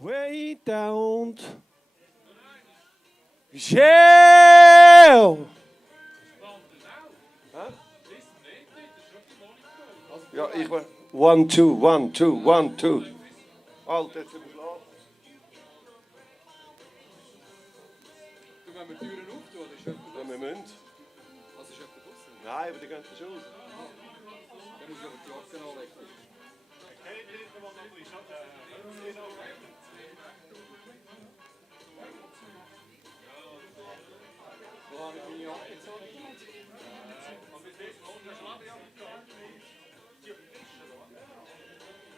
Way down. Michel! Ja, ich war. 1, 2, 1, 2, 1, 2. Alter, jetzt überschlagen. Du, wenn wir die Türen auftun, oder ist jemand Ja, wir müssen. Was ist jemand draußen? Nein, aber die gehen schon raus. Dann muss ich aber die Jacke anlegen. Wo habe ich meine Jacke gezogen?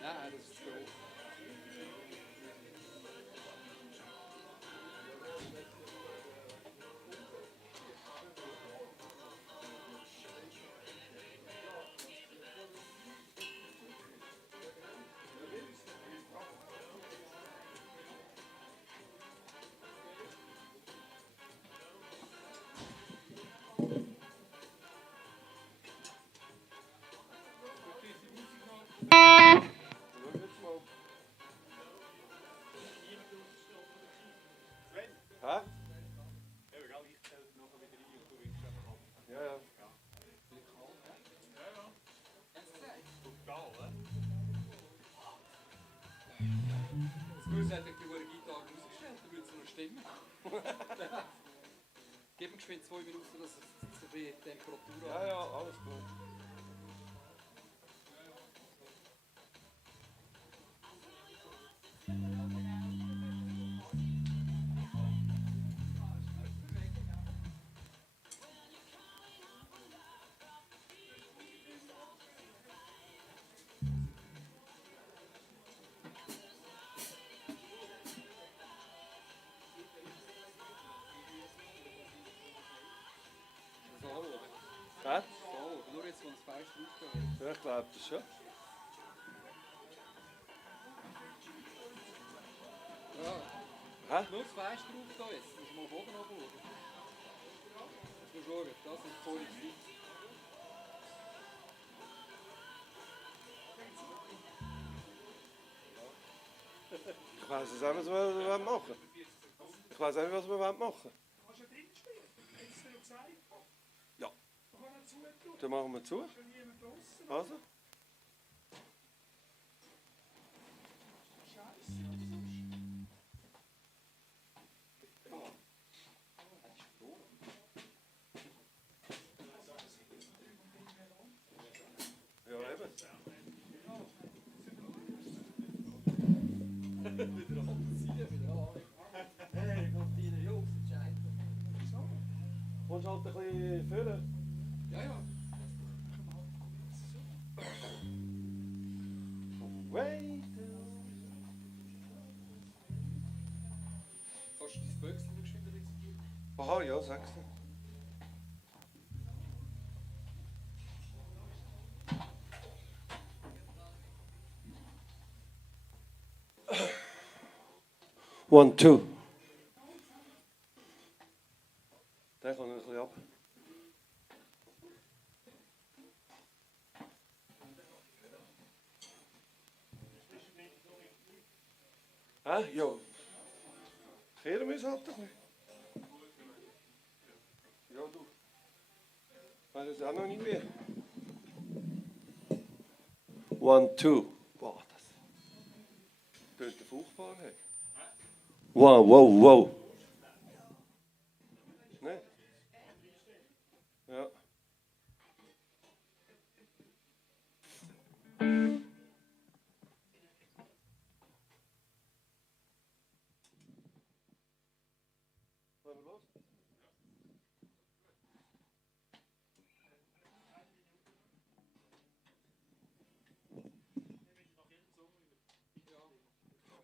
Nein, das ist zu hoch. Hä? Ja, ja. Das Grüß hätte ich die hohe Gitarre rausgestellt, dann würde es noch stimmen. Gib mir geschwind 2 Minuten, dass es ein bisschen Temperatur Ja, ja, alles gut. Solo, oder? Hä? Solo, nur jetzt, wenn es falsch draufgeht. Ja, ich glaube das schon. Ja, Hä? nur das Fenster drauf da jetzt. Musst du mal Boden anschauen. Musst du schauen, das ist voll gewesen. Ich weiß es auch nicht, was wir machen wollen. Ich weiß auch nicht, was wir machen wollen. Kannst du drin spielen? Hättest du gesagt? Ja. Kann man zutun? Dann machen wir zu. Ist ja niemand draußen. Also. Scheiße. Ja, eben. Wieder anziehen, wieder an. Hey, Gott, deine Jungs entscheiden. Kommst halt ein bisschen führen. Ja, ja. Way Kannst du dein Böckchen noch geschwind rezitieren? Aha, ja, sagst du. One, two. Den kann ich ein bisschen ab. Hä? Ja. Kehren wir es halt ein bisschen. Ja, du. Weiß jetzt auch noch nicht mehr. One, two. Boah, das tönt furchtbar. Hey. Wow, wow, wow. Ne? Ja. Wollen wir los?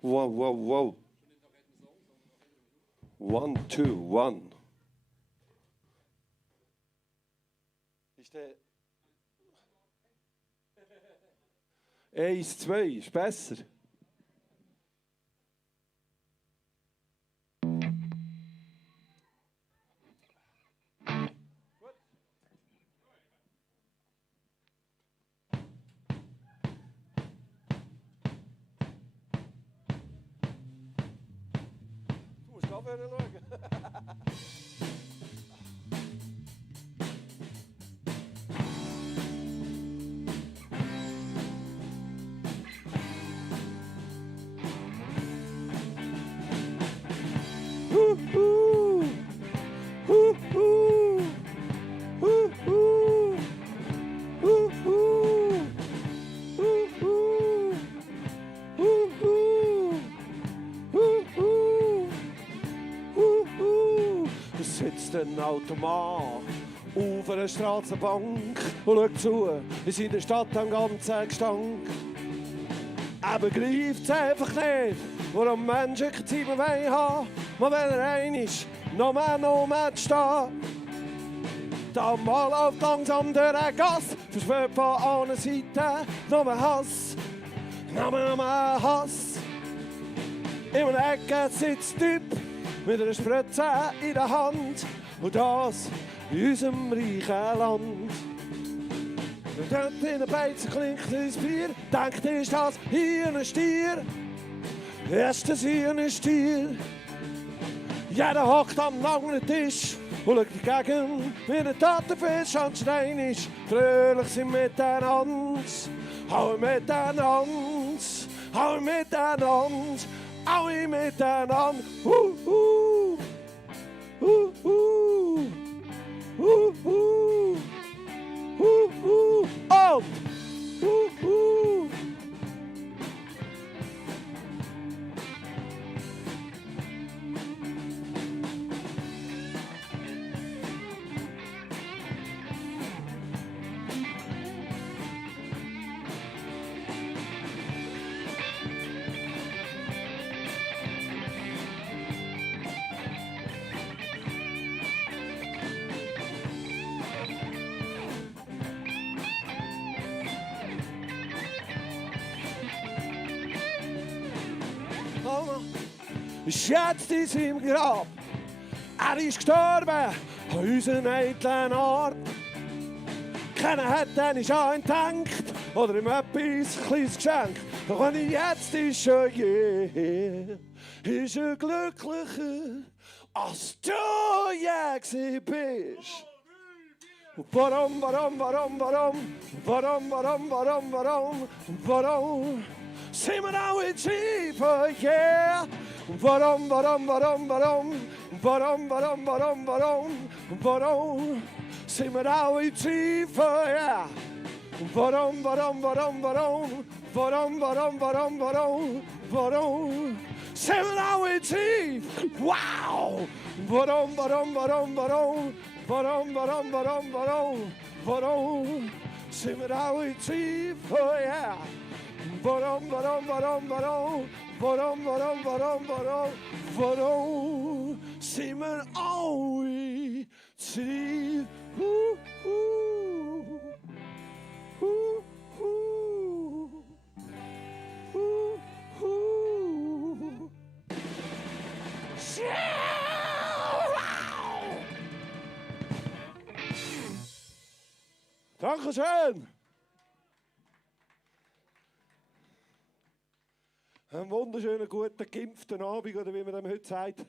Wow, wow, wow. 1, 2, 1. Ist der. 1, 2, ist besser. da vorne schauen. Sitzt ein Automat auf einer Strassenbank und schaut zu, wie sie in der Stadt am ganzen Gestank. Er begreift es einfach nicht, warum Menschen keine Zeit mehr haben, mal wenn er einmal noch mehr stehen. Da mal läuft langsam durch den Gass, verschwört von einer Seite noch mehr Hass, noch mehr Hass. In einer Ecke sitzt ein Typ mit einer Spritze in der Hand und das in unserem reichen Land. Und dort in der Beize klingt ein Bier, denkt, ist das hier ein Stier? Ist das hier ein Stier? Jeder hockt am langen Tisch und schaut dagegen wie ein Tatenfisch und steinisch. Fröhlich sind miteinander, alle miteinander, alle miteinander, alle miteinander. Und ist jetzt in seinem Grab. Er ist gestorben an unseren eitlen Ort. Keiner hat den ist an ihn gedacht oder ihm etwas Kleines geschenkt. Doch wenn er jetzt ist er ist er glücklicher, als du je gewesen bist. Warum sind wir alle Tiefe, yeah? Warum sind wir alle Tiefe, yeah? Warum sind wir alle Tiefe? Wow! Warum sind wir alle Tiefe, yeah? Warum sind wir alle tief? Dankeschön! Einen wunderschönen, guten, geimpften Abend, oder wie man dem heute sagt.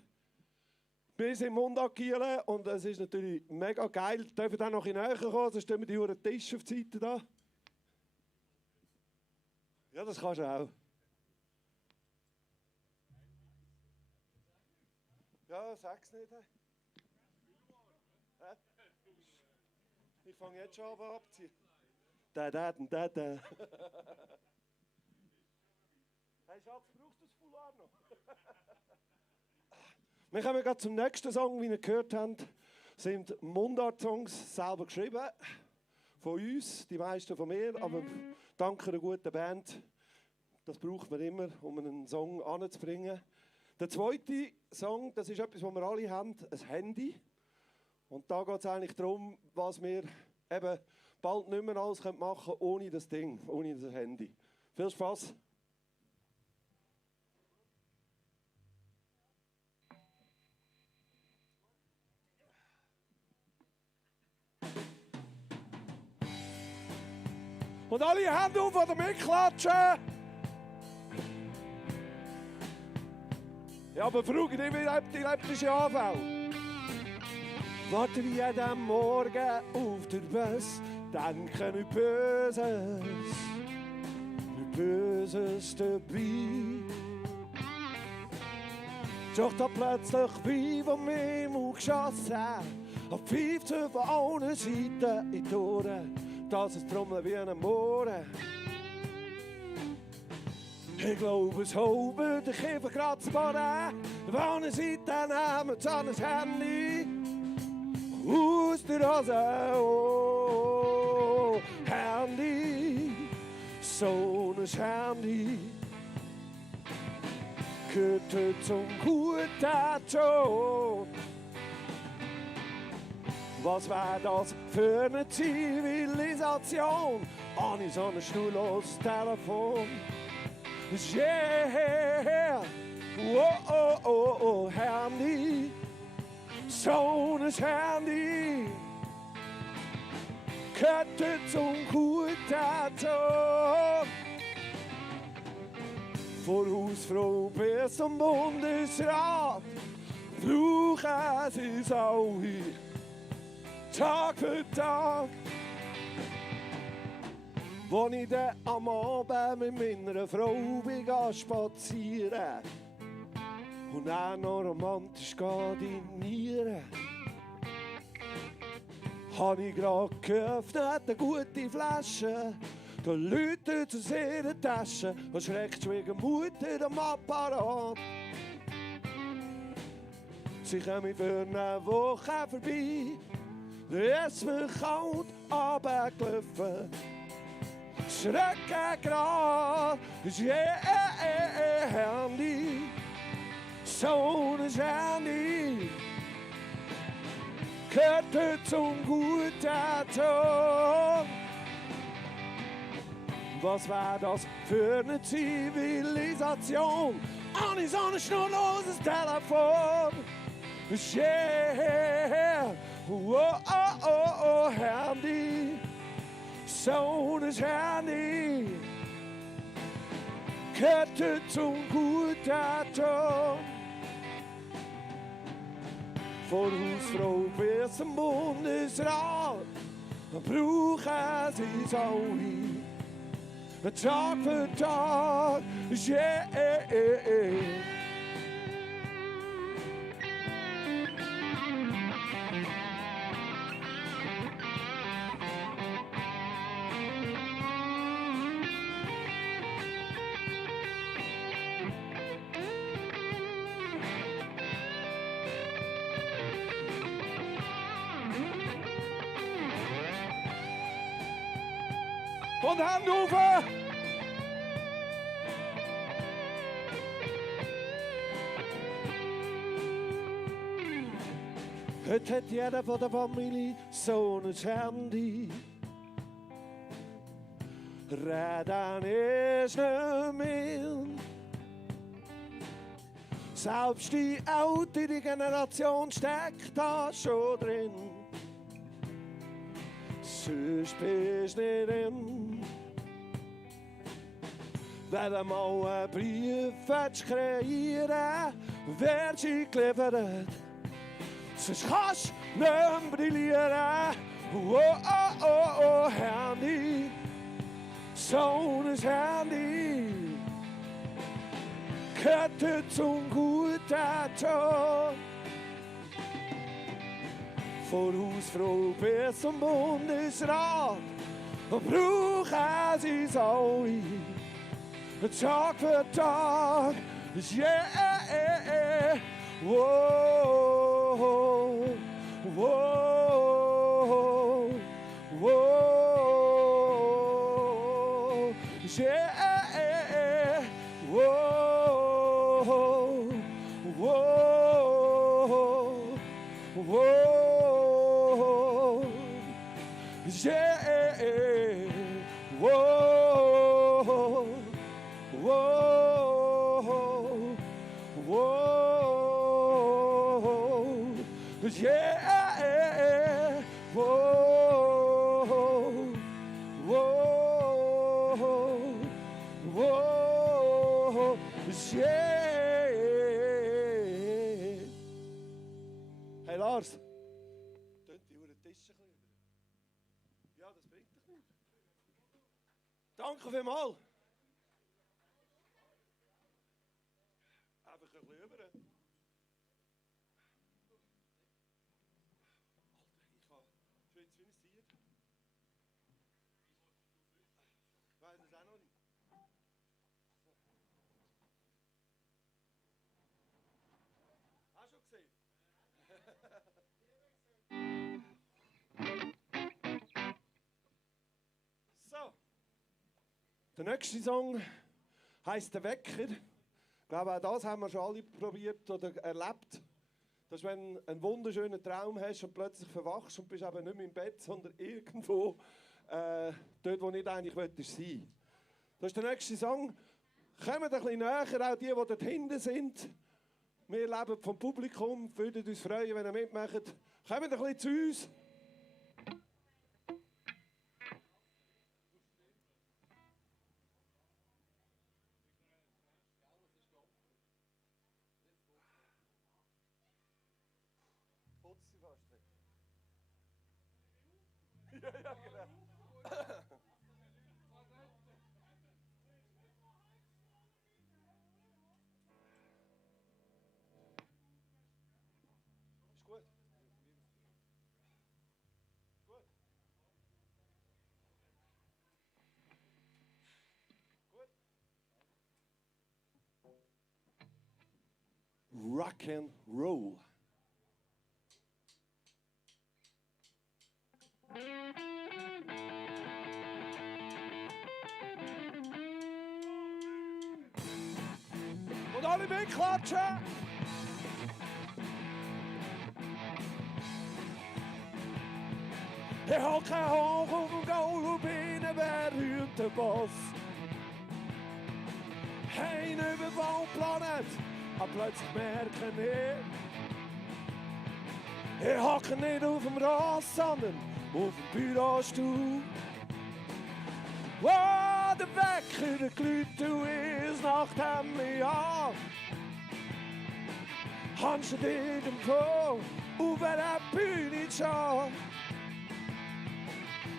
Wir sind im Mundart-Kielen und es ist natürlich mega geil. Dürfen auch noch ein bisschen näher kommen, sonst stellen wir die Uhren Tisch auf die Seite da. Ja, das kannst du auch. Ja, sag's nicht. Hä? Ich fange jetzt schon an abzuziehen. Da. Hey Schatz, brauchst du das Foulard noch? Wir kommen gerade zum nächsten Song, wie ihr gehört habt. Sind Mundart-Songs selber geschrieben. Von uns, die meisten von mir, aber dank einer guten Band. Das braucht man immer, um einen Song anzubringen. Der zweite Song, das ist etwas, was wir alle haben, ein Handy. Und da geht es eigentlich darum, was wir eben bald nicht mehr alles machen können ohne das Ding, ohne das Handy. Viel Spaß! Und alle Hände auf oder mitklatschen! Ja, aber frage dich, wie epileptische Anfälle. Warte wie jeden Morgen auf der Bus, denke nicht Böses, nicht Böses dabei. Doch da plötzlich wie von mir Mund geschossen, auf pfeift von allen Seiten in die Ohren, dass es trommelt wie ein Mohren. Ich glaube, es halbe der Kiefer kratzbar an, von einer Seite nehmen sie an das Handy. Aus der Hose, oh, Handy, so ein Handy. Gehört heute zum guten Ton. Was wäre das für eine Zivilisation? Ohne so ein schnurloses Telefon. Yeah, oh, oh, oh, oh, Handy. So ein Handy gehört zum guten Ton. Von Hausfrau bis zum Bundesrat brauchen sie es alle, Tag für Tag. Als ich dann am Abend mit meiner Frau bin spazieren und dann noch romantisch dinieren, habe ich gerade geöffnet, eine gute Flasche. Da läutet aus ihrer Tasche, und schreckt wegen Mutter am Apparat. Sie kommen für eine Woche vorbei, da ist mir kalt runtergelaufen. Schrecken grad, yeah, Handy, so ein Handy, gehört heute zum guten Ton. Was wär das für eine Zivilisation? Ohne so ein schnurloses Telefon. Yeah, oh, oh, oh, oh, Handy. So ein Handy gehört heute zum guten Ton. Von Hausfrau bis zum Bundesrat brauchen sie es alle, Tag für Tag, yeah. Und Hannover! Heute hat jeder von der Familie so ein Handy. Reden ist nicht mehr. Selbst die ältere Generation steckt da schon drin. Sonst bist du nicht drin. Wenn du mal einen Brief kreieren willst, wird sie geliefert. Sonst kannst du nicht mehr brillieren. Oh, oh, oh, oh, Handy, so ein Handy gehört heute zum guten Ton. Von Hausfrau bis zum Bundesrat brauchen sie es alle, Tag für Tag, yeah, whoa, whoa, whoa, yeah, whoa, whoa, whoa, yeah, whoa, whoa, whoa, yeah, whoa, whoa, whoa, yeah. Lars. Tönt die Uhr Tische ein bisschen. Ja, das bringt dich nicht. Danke vielmals. Einfach ein bisschen rüber. Alter, ich habe schwitzt wie ein Tier. Ich weiß es auch noch nicht. Hast du schon gesehen? So. Der nächste Song heisst «Der Wecker». Ich glaube, auch das haben wir schon alle probiert oder erlebt. Das ist, wenn du einen wunderschönen Traum hast und plötzlich verwachst und bist eben nicht mehr im Bett, sondern irgendwo dort, wo nicht eigentlich sein willst. Das ist der nächste Song. Kommt ein bisschen näher, auch die dort hinten sind. Wir leben vom Publikum, würden uns freuen, wenn ihr mitmacht. Kommt ein bisschen zu uns. Putz sie fast weg. Ja, genau. Ist gut. Gut. Gut. Rock and roll. Und alle mitklatschen! Ich hab kein Hoch auf dem Goal und bin ein berühmter Boss. Ein Überbauplanet, aber plötzlich merke ich hocke nicht auf dem Ross, sondern auf dem Bürostuhl. Wow, der Wecker, der Glüte ist nach dem Jahr. Kannst du dir irgendwo auf einer Bühne schauen?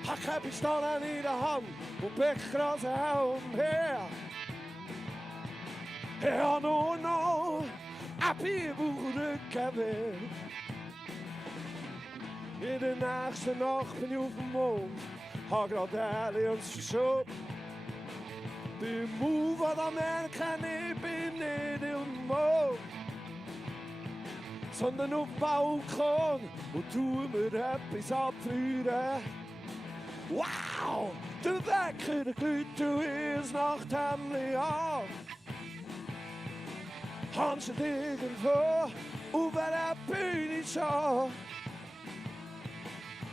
Hab keine Pistole in der Hand und Beckgrasen umher. Ich hab nur noch ein Bierbauchrückenwehr. In der nächsten Nacht bin ich auf dem Mond, hab grad Aliens verschoben. Beim Move, da merke ich bin nicht im Mond, sondern auf dem Balkon und tu mir etwas abfeuern. Wow, der Wecker, der Glüte ist nach dem Jahr. Kannst du irgendwo auf einer Bühne schauen?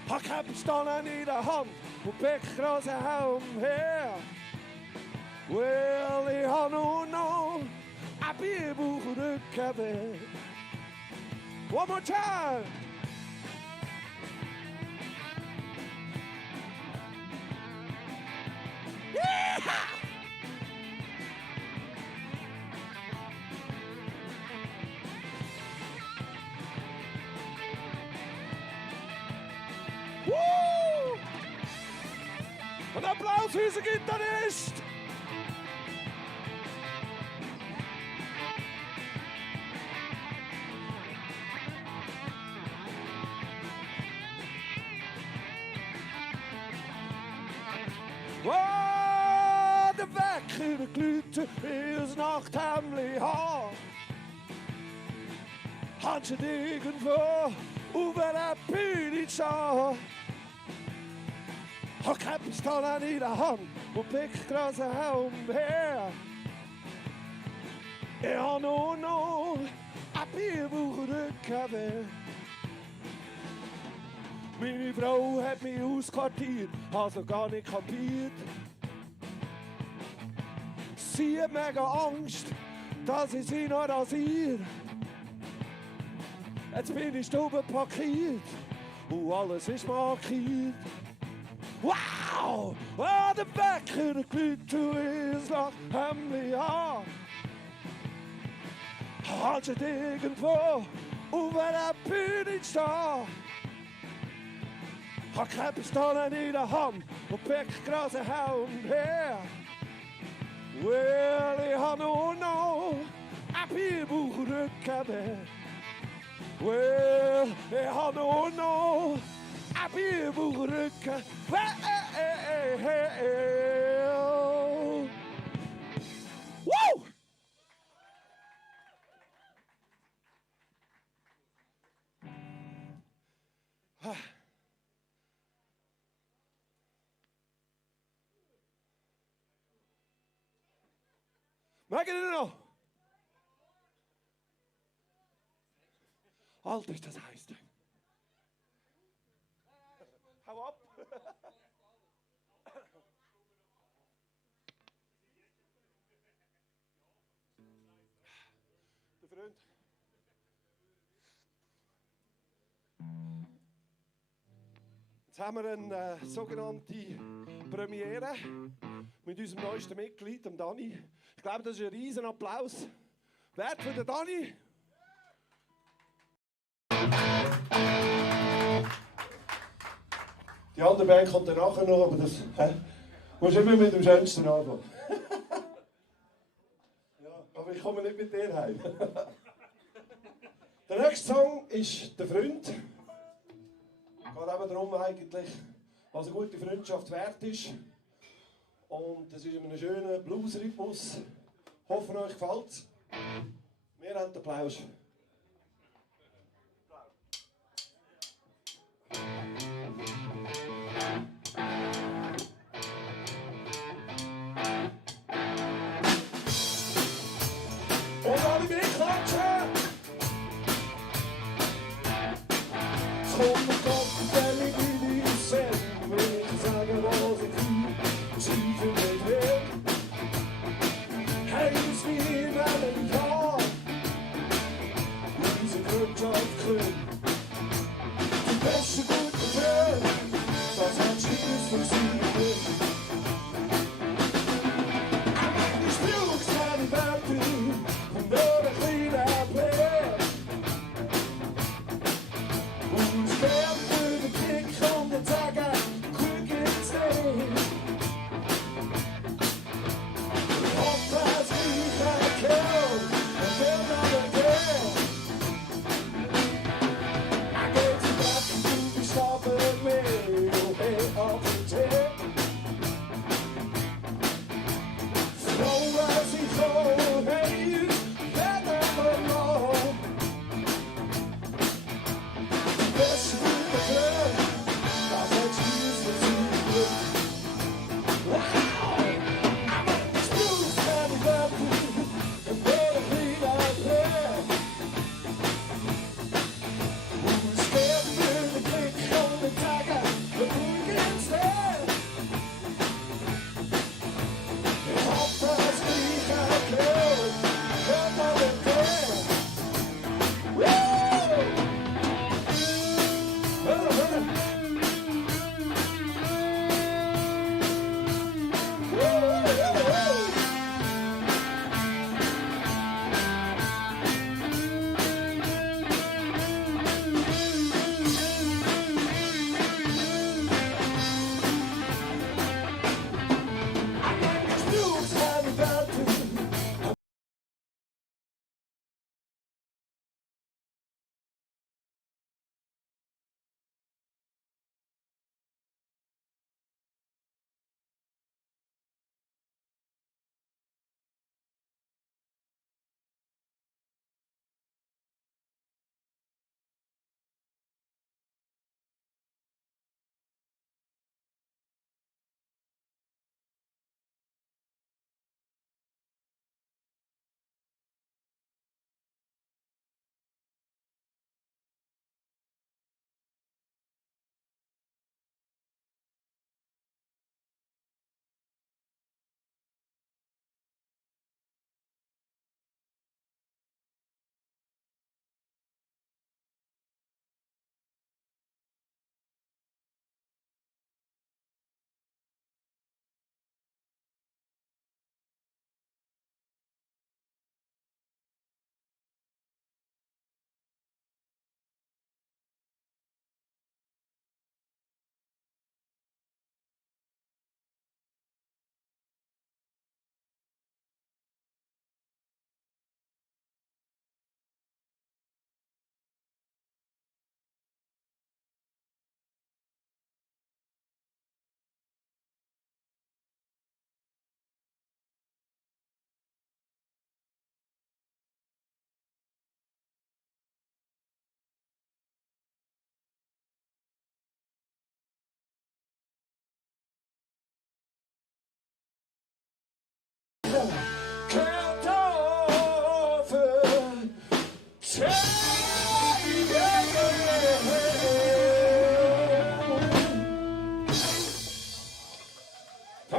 Hab keine Pistole in der Hand und Beckgrasen umher. Well, ich hab nur noch ein Bierbauchrückenwehr. One more time! Yeah! Woo! Ein Applaus für unseren Gitarrist! Wow, der Wecker, der Glüte ist nach dem Haar. Kannst du irgendwo auf einer Bühne schauen? Hab keine Pistole in der Hand und Beckgrasen umher. Ich hab nur noch ein Bierbauchrückenwehr. Meine Frau hat mich ausquartiert, also gar nicht kapiert. Sie hat mega Angst, dass ich sie noch rasiere. Jetzt bin ich oben parkiert und alles ist markiert. Wow! Oh, der Wecker, der Glüte ist nach dem Jahr. Kannst du irgendwo auf einer Bühne stehen. Hab keine Pistole in der Hand und Beckgrase her und her. Well, ich hab nur noch ein Bierbauchrücken mehr. Well, ich hab nur noch ein Bierbauchrücken. Woo! Mag ich den noch? Alter, ist das heiß. Hau ab. Der Freund. Jetzt haben wir eine sogenannte Premiere mit unserem neuesten Mitglied, dem Dani. Ich glaube, das ist ein riesen Applaus wert für den Dani. Die andere Band kommt dann nachher noch, aber das musst immer mit dem Schönsten anfangen. Ja, aber ich komme nicht mit dir heim. Der nächste Song ist «Der Freund». Geht eben darum eigentlich, was eine gute Freundschaft wert ist. Und es ist in einem schönen Blues-Rhythmus. Hoffen euch gefällt es. Wir haben den Applaus. Und alle mitklatschen! Es kommt der Kopf, der mit in die Sendung, will ich sagen, was ich fühle. Zweifel nicht weg. Hey, ist wie in einem Jahr. Unsere Freundschaft kommt. Die beste gute Freunde.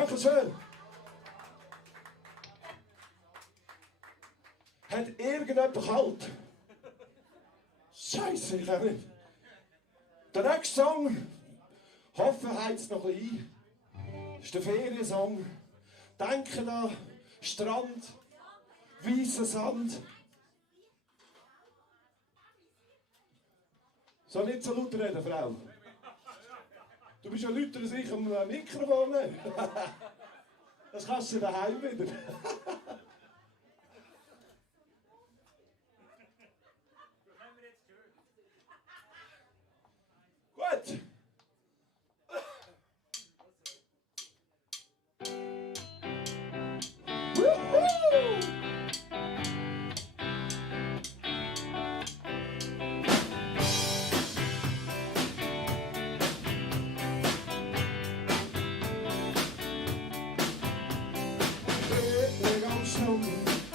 Dankeschön. Hat irgendjemand kalt? Scheiße, ich auch nicht. Der nächste Song, hoffe, heizt noch ein bisschen ein. Ist der Feriensong. Denken an Strand, weißer Sand. Soll nicht so laut reden, Frau? Du bist ja lauter als ich am Mikrofon. Das kannst du daheim wieder. Gut. Woohoo!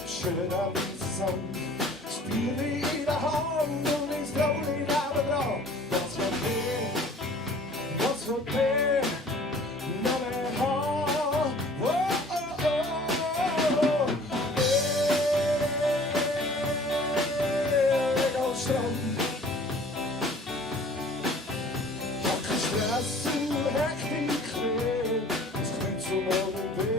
Schön am Sand, Spiele in der Hand und ins Blaue nebendran. Was wird mehr, was wird mehr, noch mehr haben? Oh, oh, oh, oh. Am Strand, hab keinen Stress und Hektik mehr, es klingt so lang und weh.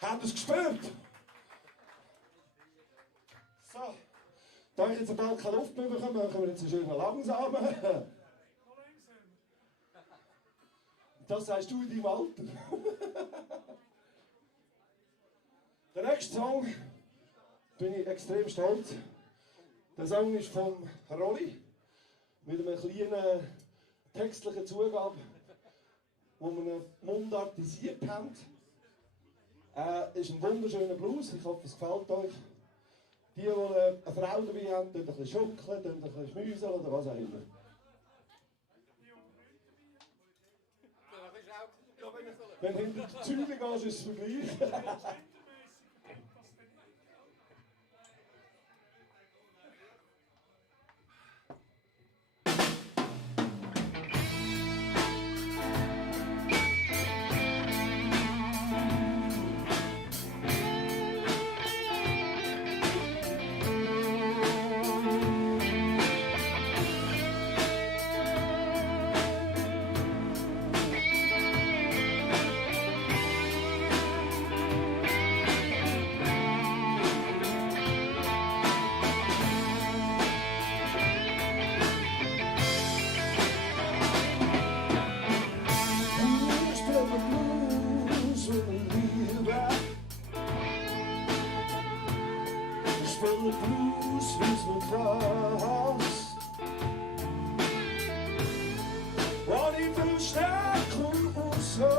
Habt ihr es gespürt? So, da ich jetzt bald keine Luft mehr bekomme, machen wir jetzt schön langsam. Das sagst du in deinem Alter. Der nächste Song bin ich extrem stolz. Der Song ist von Rolli mit einem kleinen textlichen Zugabe, wo wir ihn mundartisiert haben. Ist ein wunderschöner Blues, ich hoffe es gefällt euch. Die eine Frau dabei haben, tun ein bisschen schunkeln, tun ein bisschen schmüseln oder was auch immer. Wenn du hinter die Züge gehst, ist es vergleich. The blues with my cross. What if you start closer?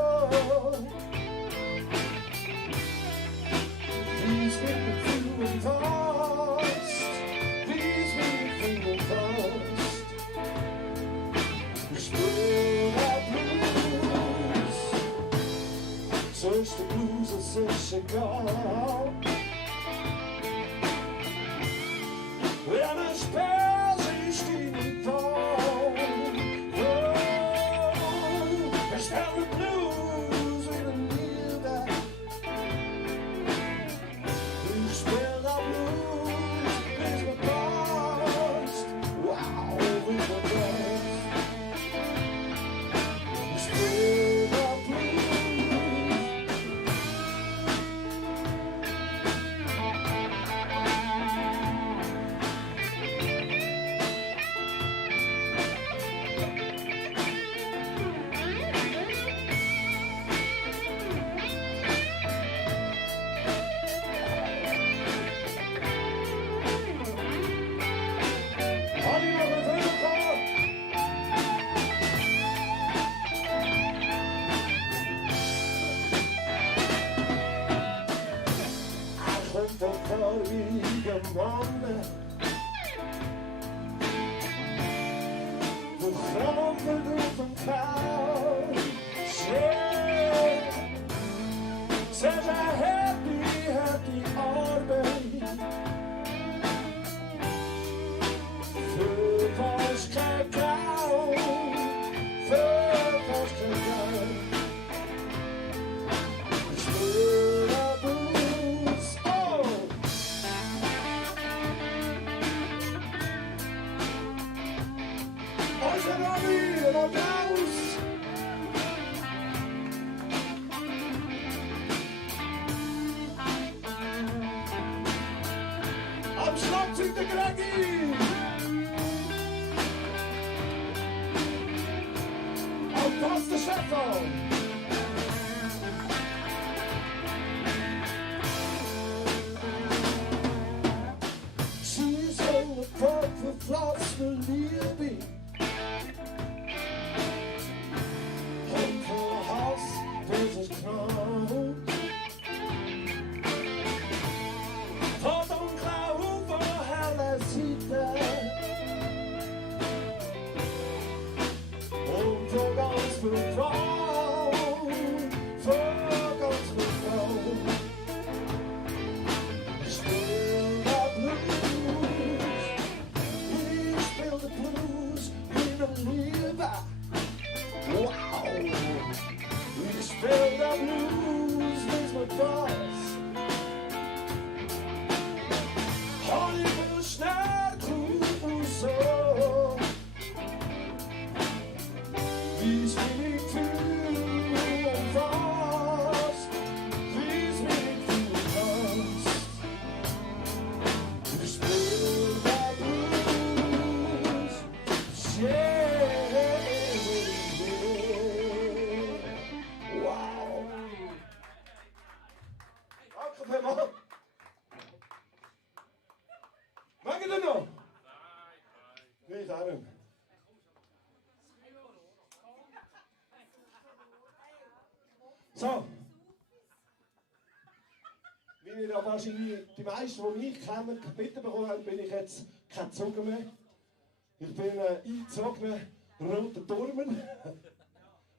Please make me feel fast. Please make me feel fast. Spell that blues. Search the blues and search the God. When a spell's is stealing fall, I spell the blues with a near back. You spell the blues with my past. Wow, with my past. You spell the blues. So. Wie ihr ja wahrscheinlich die meisten, die mich kennen, mitbekommen haben, bin ich jetzt kein Zuger mehr. Ich bin ein eingezogener roter Turmen.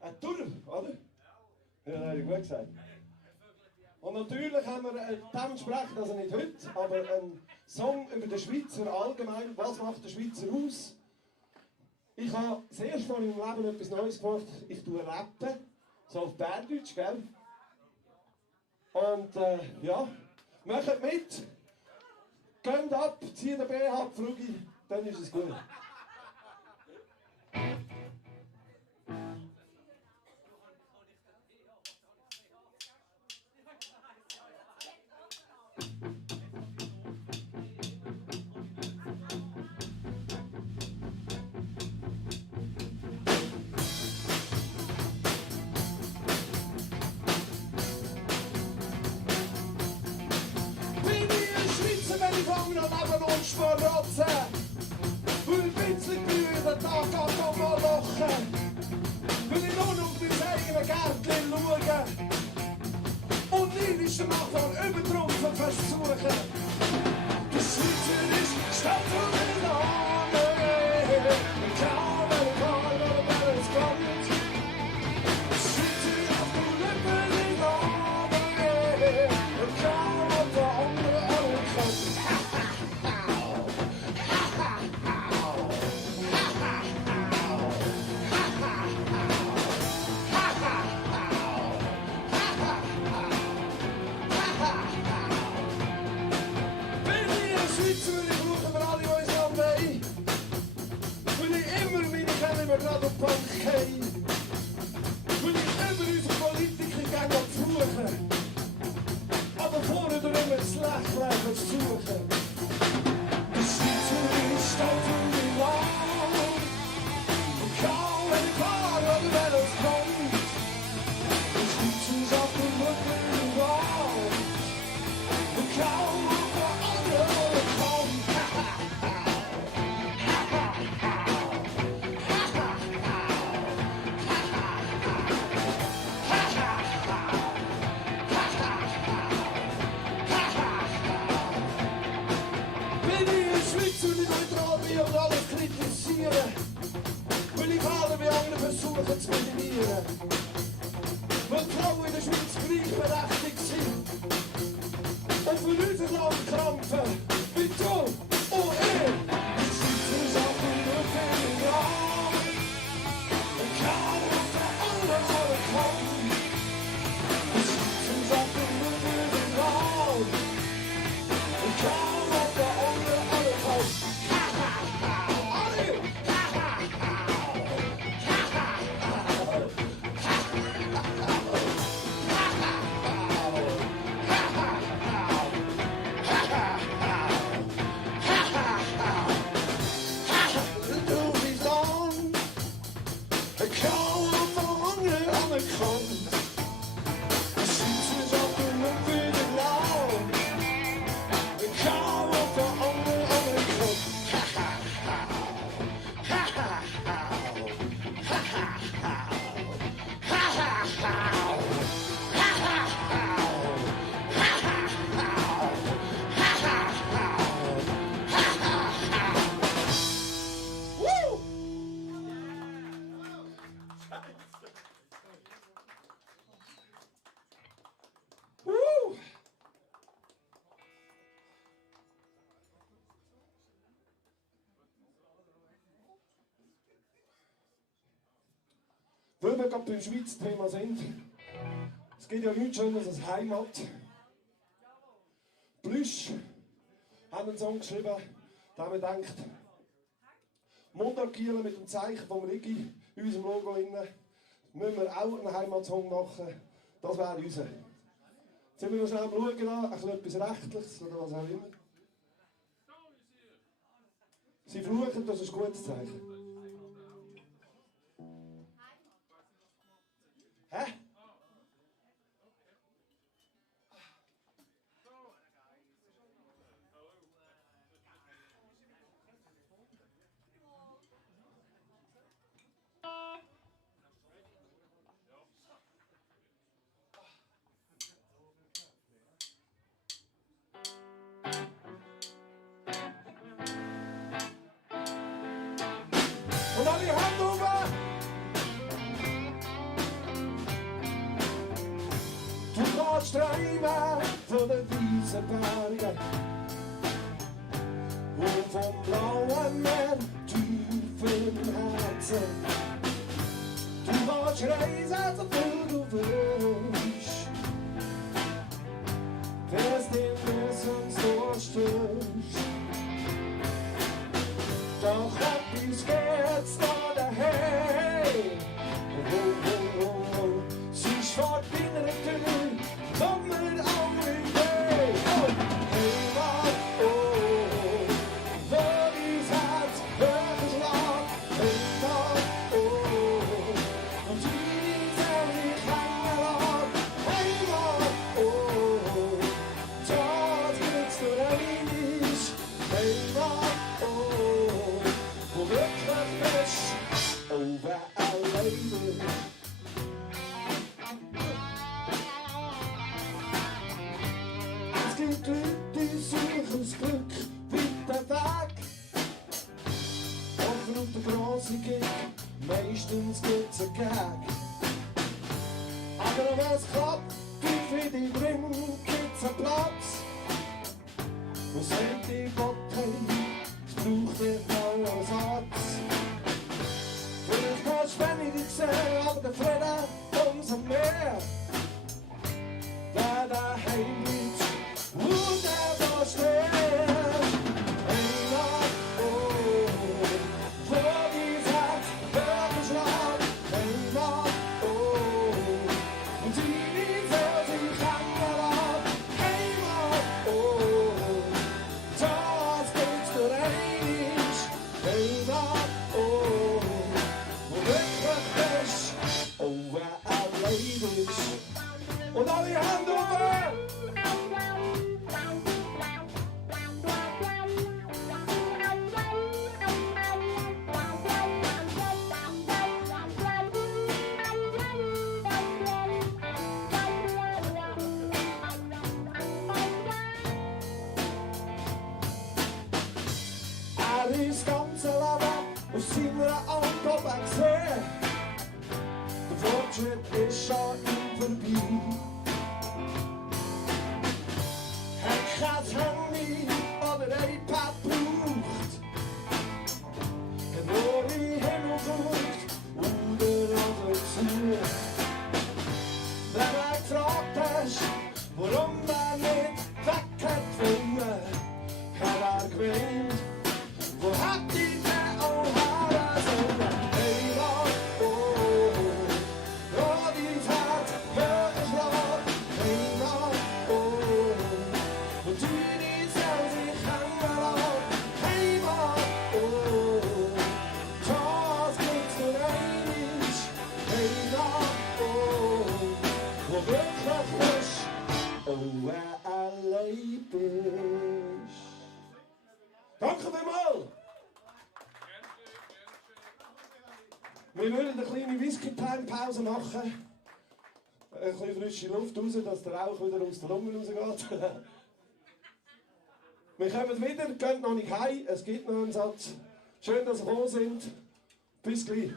Ein Turm, oder? Ja, das habe ich gut gesagt. Und natürlich haben wir dementsprechend, also nicht heute, aber einen Song über den Schweizer allgemein. Was macht der Schweizer aus? Ich habe das erste Mal in meinem Leben etwas Neues gemacht. Ich tue rappen, so auf Bärdeutsch, gell? Und ja, macht mit, geht ab, zieht den BH ab, Frugi, dann ist es gut. Wenn ich fange an Leben und schmarotze, will ich winzig blühen, Tag an mal lachen, will ich nur auf mein eigenes Gärtchen schauen und irdische Nachbarn übertrumpfen versuchen. Der Schweizer ist Stadt und ein Name, klar, wer es kommt. Der Schweizer ist auf der Lippe die Name, klar, was der andere alle kommt. Gerade op Bank gehen. Will ich über unsere Politiker gerne fluchen. Aber vorne immer das Lächeln suchen. Der Schweizer ist stolz und mein Land. Und kaum wenn ich fahre oder wenn es kommt. Der Schweizer ist auf dem Rücken im Land. Und kaum wenn der andere kommt. Und alles kritisieren, weil ich alle bei anderen versuchen zu minimieren. Weil Frauen in der Schweiz gleichberechtigt sind und für unser Land krampfen, wie du und ich. Die Schweizer ist auf dem Rücken im Land und kaum auf der anderen alle kommen. Die Schweizer ist auf dem Rücken im Land und kaum auf der anderen alle kommen. Weil wir gerade beim Schweiz-Thema sind, es gibt ja nichts Schöneres als Heimat. Plüsch hat einen Song geschrieben, der mir denkt, Mondarkielen mit dem Zeichen vom Rigi in unserem Logo innen, müssen wir auch einen Heimatsong machen. Das wäre unser. Jetzt sind wir noch schnell am Schauen, ein bisschen etwas Rechtliches oder was auch immer. Sie fluchen, das ist ein gutes Zeichen. Hä? kannst träumen von den weißen Bergen und vom blauen Meer tief im Herzen. Du kannst reisen, so viel du willst, wär's dir nirgends durchstößt. Doch etwas geht's da daheim. Oh, oh, oh, oh. Sie ist vor deiner Tür, komm mit alle Idee. Oh, Heimat, oh, oh, wo dein Herz höher schlägt. Heimat, oh, oh, und die soll dich hängen lassen. Heimat, oh, oh, dort gibt's nur einiges. Heimat, oh, wo wirklich bist, oh, wer allein ist. Es gibt Leute, die suchen das Glück weiter weg. Offen auf der grossen Gig, meistens gibt's einen Gag. Aber wenn es klappt, tief in deinem Ring gibt's einen Platz. Wo sagt die Gott, hey, es braucht nicht mal einen Satz. Vielleicht hast du weniger gesehen, aber der Frieden umso mehr. Wer daheim liegt und der da steht. Heimat, oh, wo dein Herz höher schlägt. Heimat, oh, und die soll sich hängen lassen. Heimat, oh, das gibt's nur einig. Heimat, oh, wo wirklich bist, oh, wer allein ist. Und alle Hände hoch! Er ist das ganze Leben auf seiner Angabe gesehen. Der Fortschritt ist schon ihm vorbei. Hat kein Handy oder iPad braucht. Nur in den Himmel guckt oder zu. Wenn er gefragt hast, warum er nicht weg hat wollen, hat er gemeint, wo hat die denn auch her sollen? Heimat, oh, oh, dein Herz höher schlägt. Heimat, oh, und die soll sich hängen lassen. Heimat, oh, das gibt's nur einig. Heimat, oh, wo wirklich bist, oh, wer allein bist. Danke vielmals! Wir würden eine kleine Whisky-Time-Pause machen. Ein bisschen frische Luft raus, dass der Rauch wieder aus der Lunge rausgeht. Wir kommen wieder, gehen noch nicht heim, es gibt noch einen Satz. Schön, dass Sie gekommen sind. Bis gleich.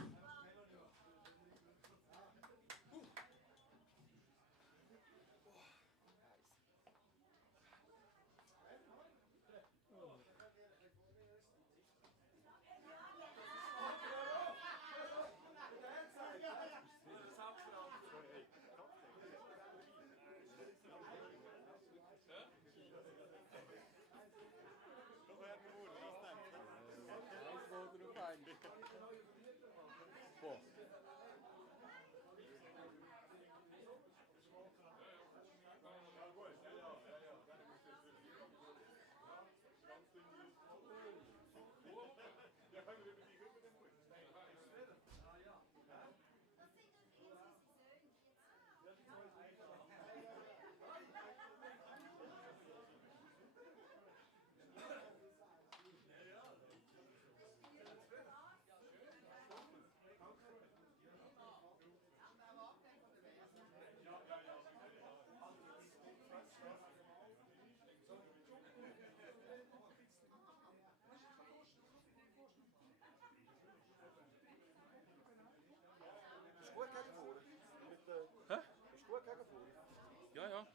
Ja, ja.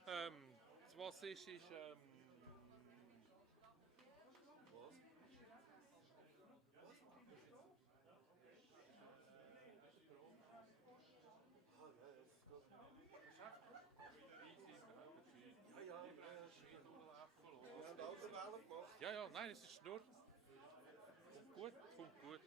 Was ist. Was? Ah, ja, jetzt geht. Ja, ja, ja. Wir haben Autowähler gemacht. Ja, ja, nein, es ist nur. Kommt gut, kommt gut.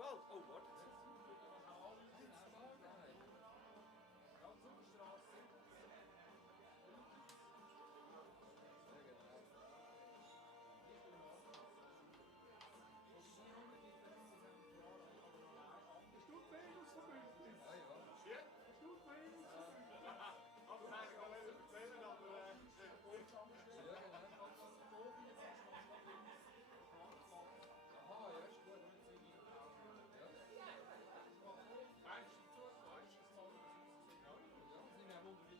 Wald. Oh, warte. Hast du die Venus von München? Ah ja. Hast du die Venus von München? Aha, ja, ist gut.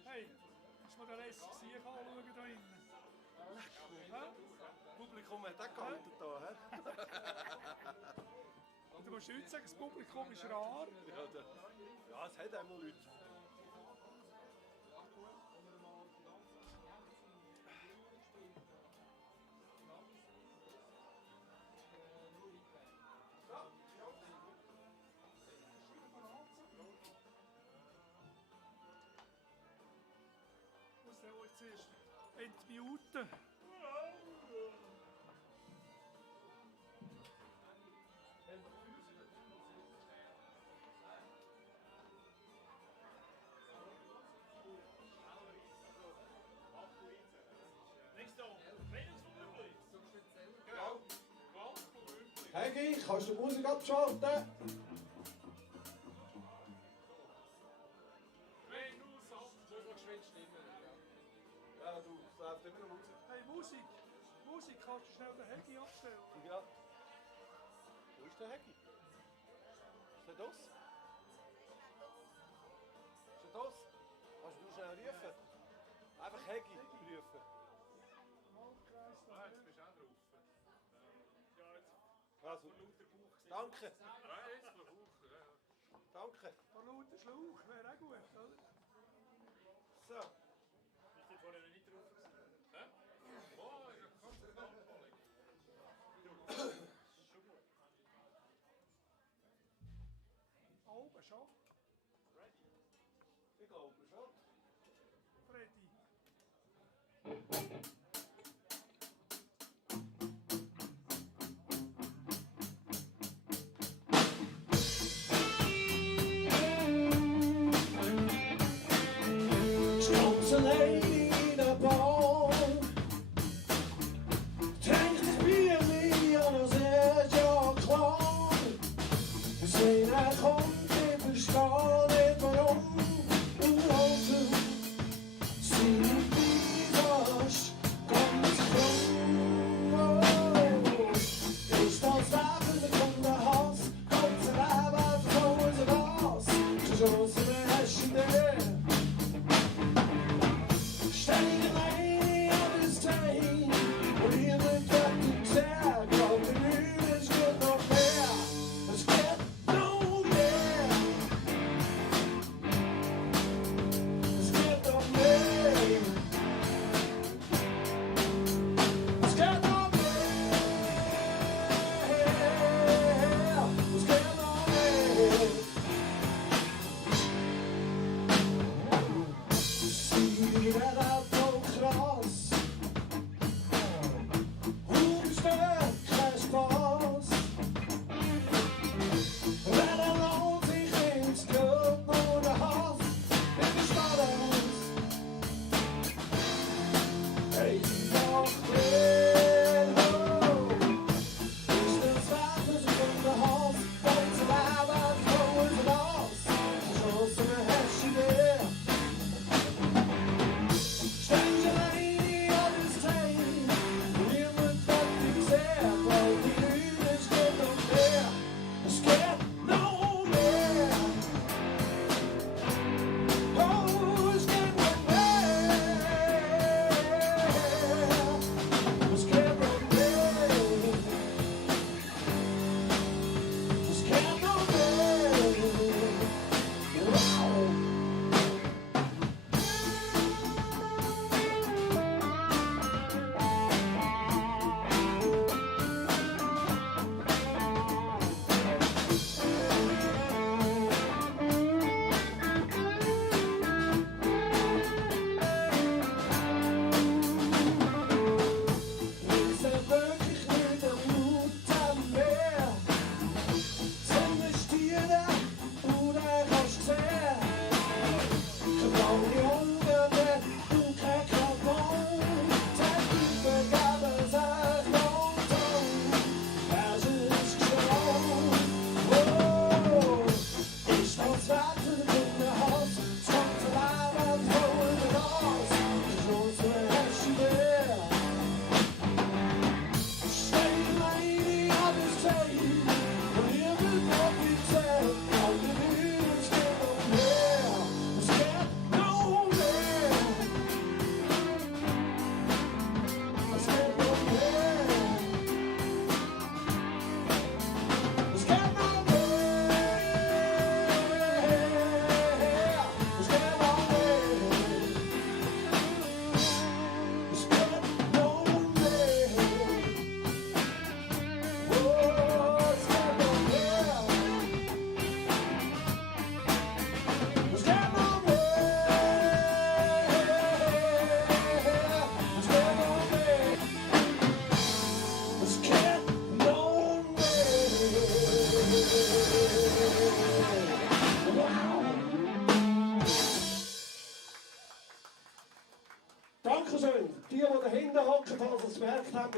Hey, hast du mal den lässigen Sieg anschauen da innen? Hä? Publikum hat auch gehalten hier, hä? Du musst heute sagen, das Publikum ist rar. Ja, es hat einmal Leute. Ich muss den euch zuerst entmuten. Hegi, kannst du die Musik abschalten? Ja, du, es läuft immer noch Musik. Hey, Musik! Musik, kannst du schnell den Hegi abstellen? Ja. Wo ist der Hegi? Ist der das? Ist der das? Kannst du schnell rufen? Einfach Hegi rufen. Ah, jetzt bist du auch drauf. Ja, jetzt Also, lauter Bauch. danke, Ja, jetzt von Bauch. Ja. danke. Der laute Schlauch wäre auch gut, oder? So. Bist du vorher nicht drauf gewesen? Hä? Oh, ja, kannst du das abholen. Schon gut. Oben schon. Ich glaube schon. Freddy. Stond alleen in de boom. Drink het bier aan ons jaar klaar. We zijn er gewoon te verstaan en waarom. Hoe lang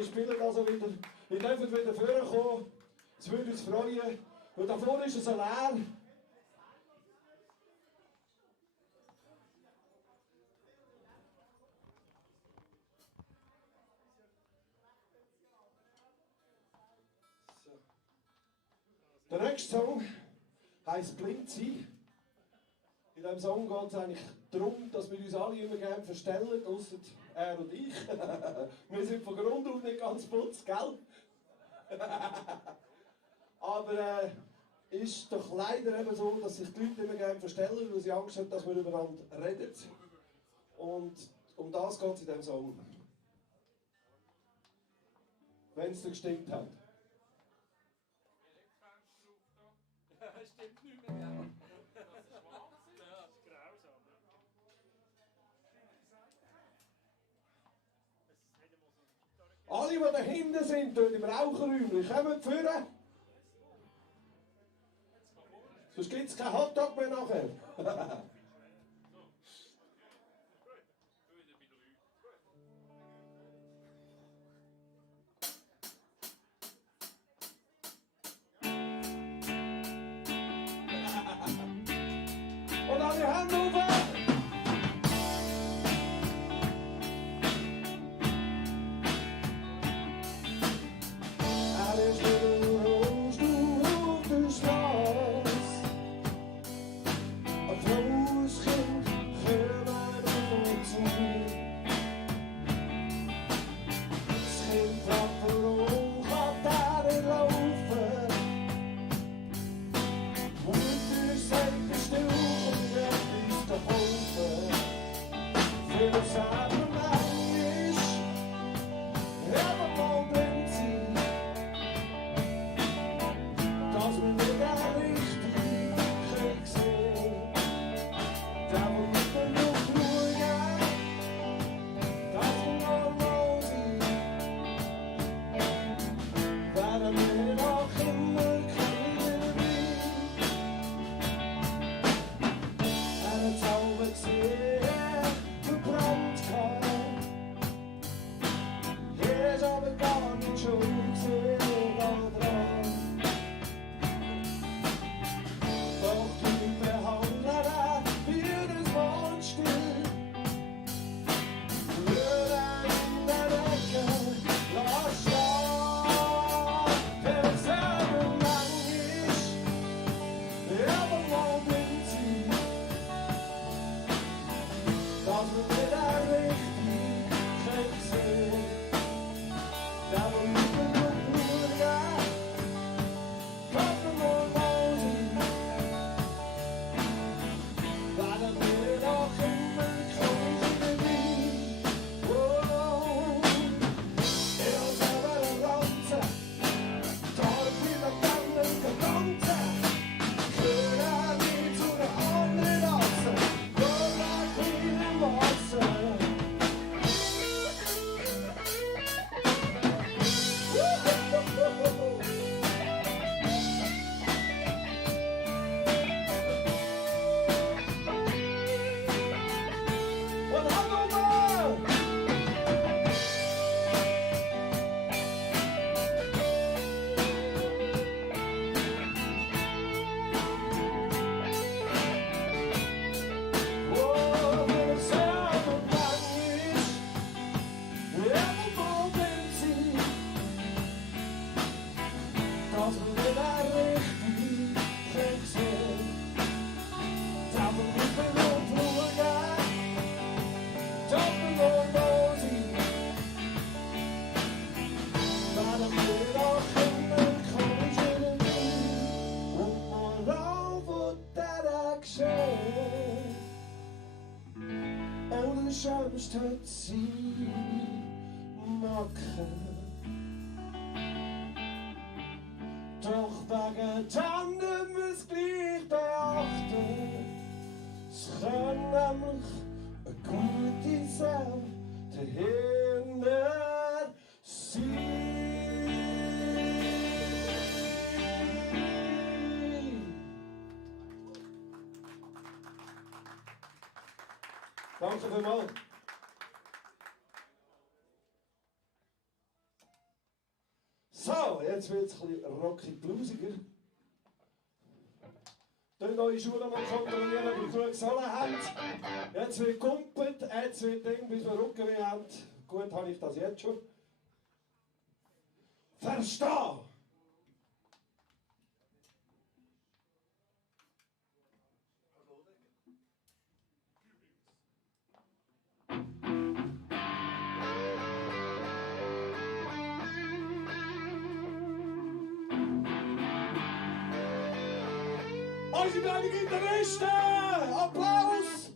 wir spielen also wieder. Ihr dürft wieder vorkommen. Es würde uns freuen. Und da vorne ist es so leer. Der nächste Song heisst Blind sein. In diesem Song geht es eigentlich darum, dass wir uns alle immer gerne verstellen, ausser er und ich. Wir sind von Grund auf nicht ganz putz, gell? Aber ist doch leider eben so, dass sich die Leute immer gerne verstellen, weil sie Angst haben, dass wir übereinander reden. Und um das geht es in diesem Song. Wenn es dir gestimmt hat. Stimmt nicht mehr, gell? Das ist Wahnsinn. Das ist grausam. Es hätte mal so eine Gitarre gegeben. Alle, die da hinten sind, dort im Raucherräumchen, kommen vorne. Sonst gibt es keinen Hotdog mehr nachher. Und alle Hände hoch! Er ist wieder im Rollstuhl auf der Straße. Ein frohes Kind, hör mal zu. Das Kind fragt, warum kann er nicht laufen? Mutter sagt, er still und etwas geholfen. Für das Abend ist, er mal blind sein. Dass wir nicht richtig können sehen. Da wo wir nur schauen, dass wir normal sind. Werden wir noch immer können. Er hat Zauber gesehen, verbrannt gehabt. Er ist aber gar nicht schuld gesehen daran. Doch du behandeln wie das Monster. Rühren in der Ecke, lass schlafen. Der selber Mann ist, aber mal blind sein. Dass wir wieder richtig können sehen. Da wo wir nur schauen, dass wir normal sind. Werden wir noch immer können sein. Oh, er selber ein Ranzen, dort wieder gammeln Gedanken. Können wir zu der anderen Rasse, nur nach ihnen Wasser. Und Hannover! Oh, wenn es selber Mann ist, aber mal blind sein. Dass wir wieder richtig können sehen. Da wo wir nur schauen, dass wir normal sind. Werden wir noch immer können sein. Und Moral von dieser Geschichte. Ohne Schönste hat sie machen. Doch wegen Tandem es gleich beachten. Es kann nämlich eine gute Sache dahinter sein. Danke vielmals. Jetzt wird es ein bisschen rockig-bluesiger. Könnt eure Schuhe mal kontrollieren, ob ihr genug Sohlen habt. Jetzt wird gekumpelt, jetzt wird Ding, bis wir Rückenweh haben. Gut, habe ich das jetzt schon. Verstehen! Unsere beiden Gitarristen! Applaus!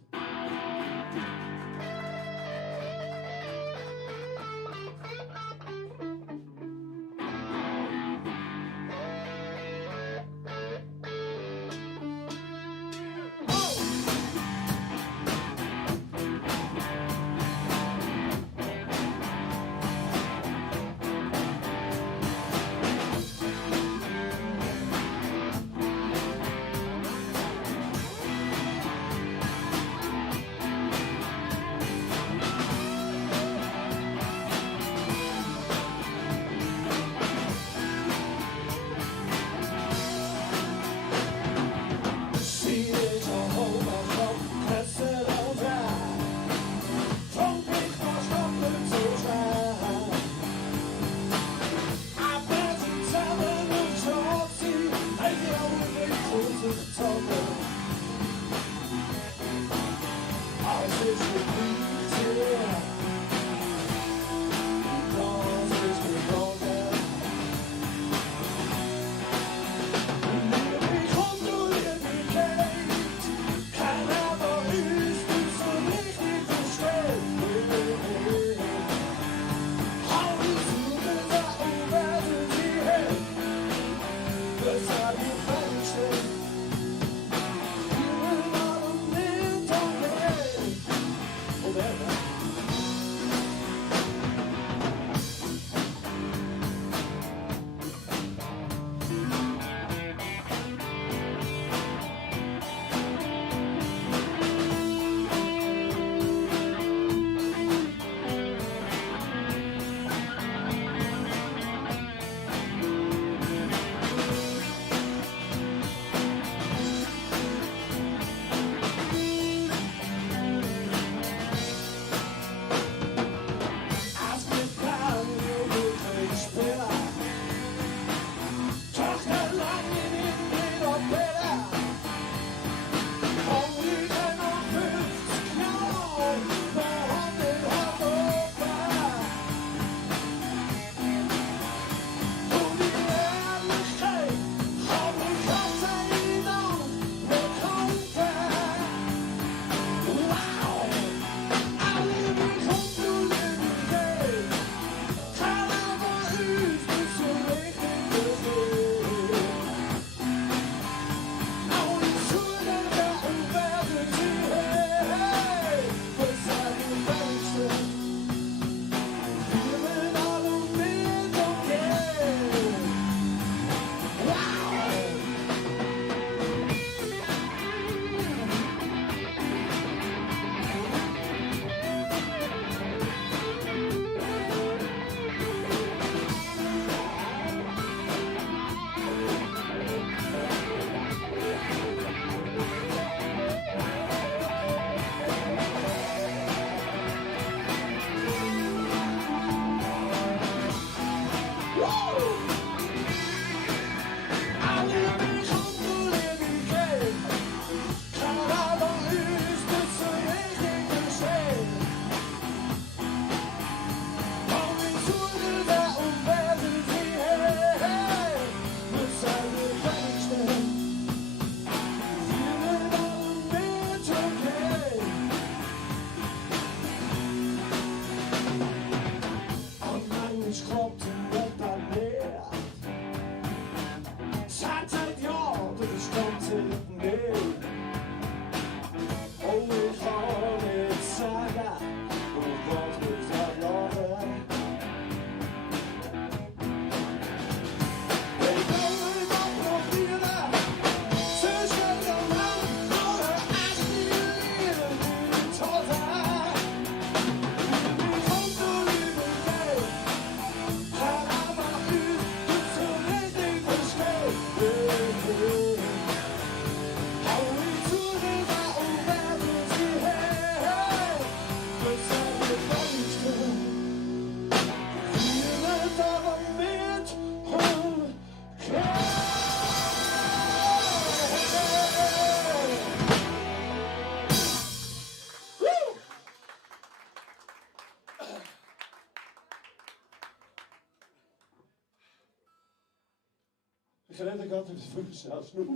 Ich rede gerade über viel schnell Schnauf.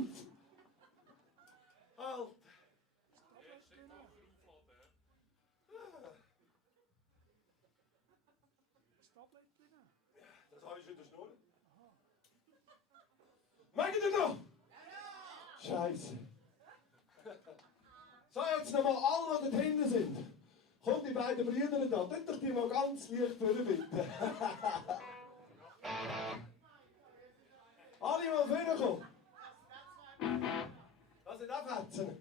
Alter. Das Tablet drin. Das habe ich in der Schnur. Merkt ihr noch? Scheiße. So, jetzt nochmal alle, die dort hinten sind. Kommt die beiden Brüder da. Tut doch die mal ganz leicht vorne bitte. Alle mal vorne kommen. Lass nicht abhetzen.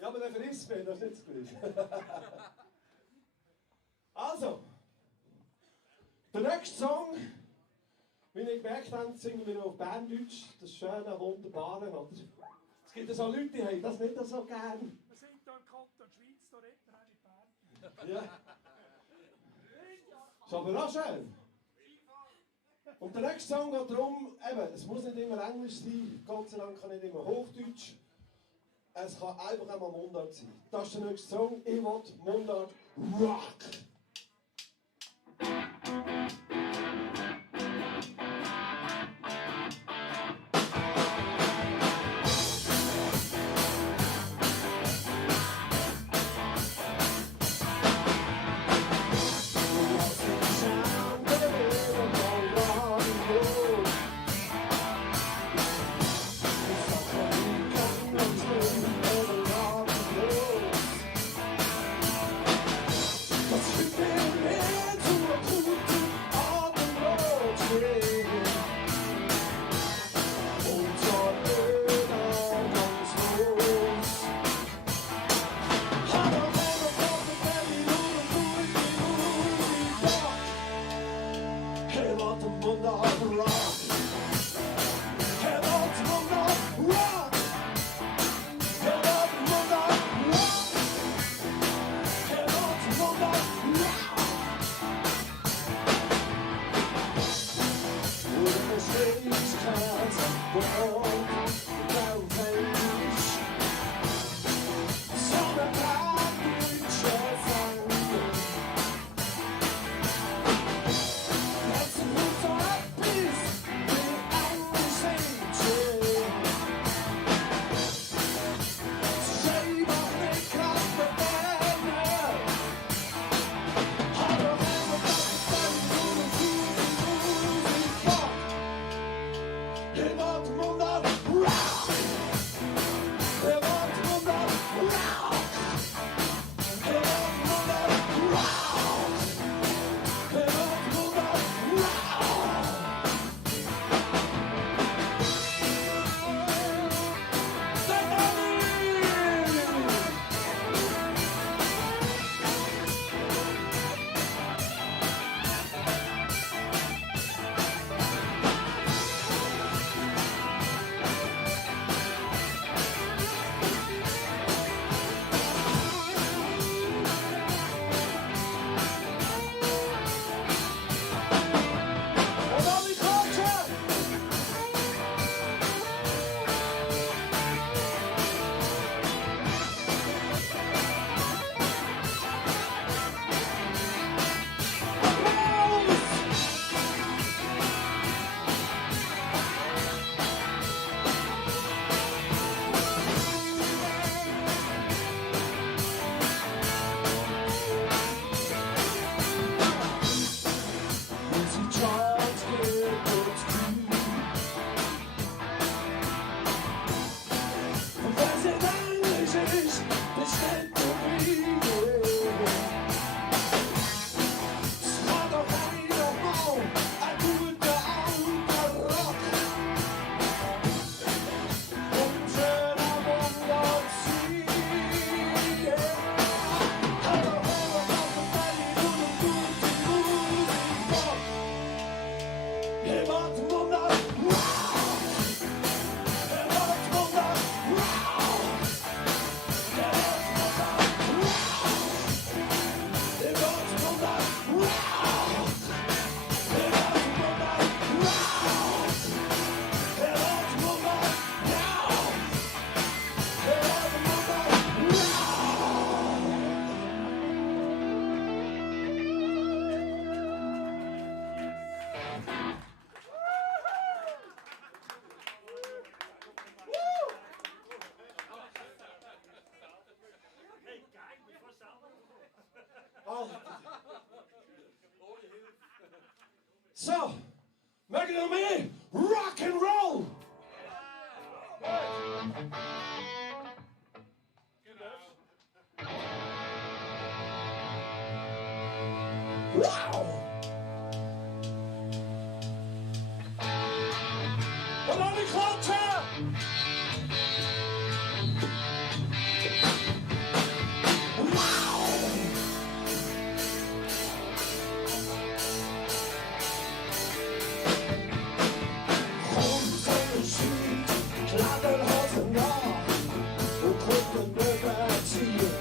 Ja, aber der frisst mich, das ist nicht so gut. Also, der nächste Song, wie ihr gemerkt habt, singen wir auf Berndeutsch, das schöne, wunderbare, oder? Es gibt so Leute, die haben das nicht so gern. Wir sind hier im Kanton Schweiz, da redet man auch nicht Bern. Ja. Ist aber auch schön. Und der nächste Song geht darum, eben, es muss nicht immer Englisch sein, Gott sei Dank kann nicht immer Hochdeutsch. Es kann einfach auch mal Mundart sein. Das ist der nächste Song, ich will Mundart Rock. Mundart Så, hvad kan du med? Rock and roll! Wow! Hvordan er vi klar til? Wow! Rundt om sygt, klappen hånden over, og gruppen med partier.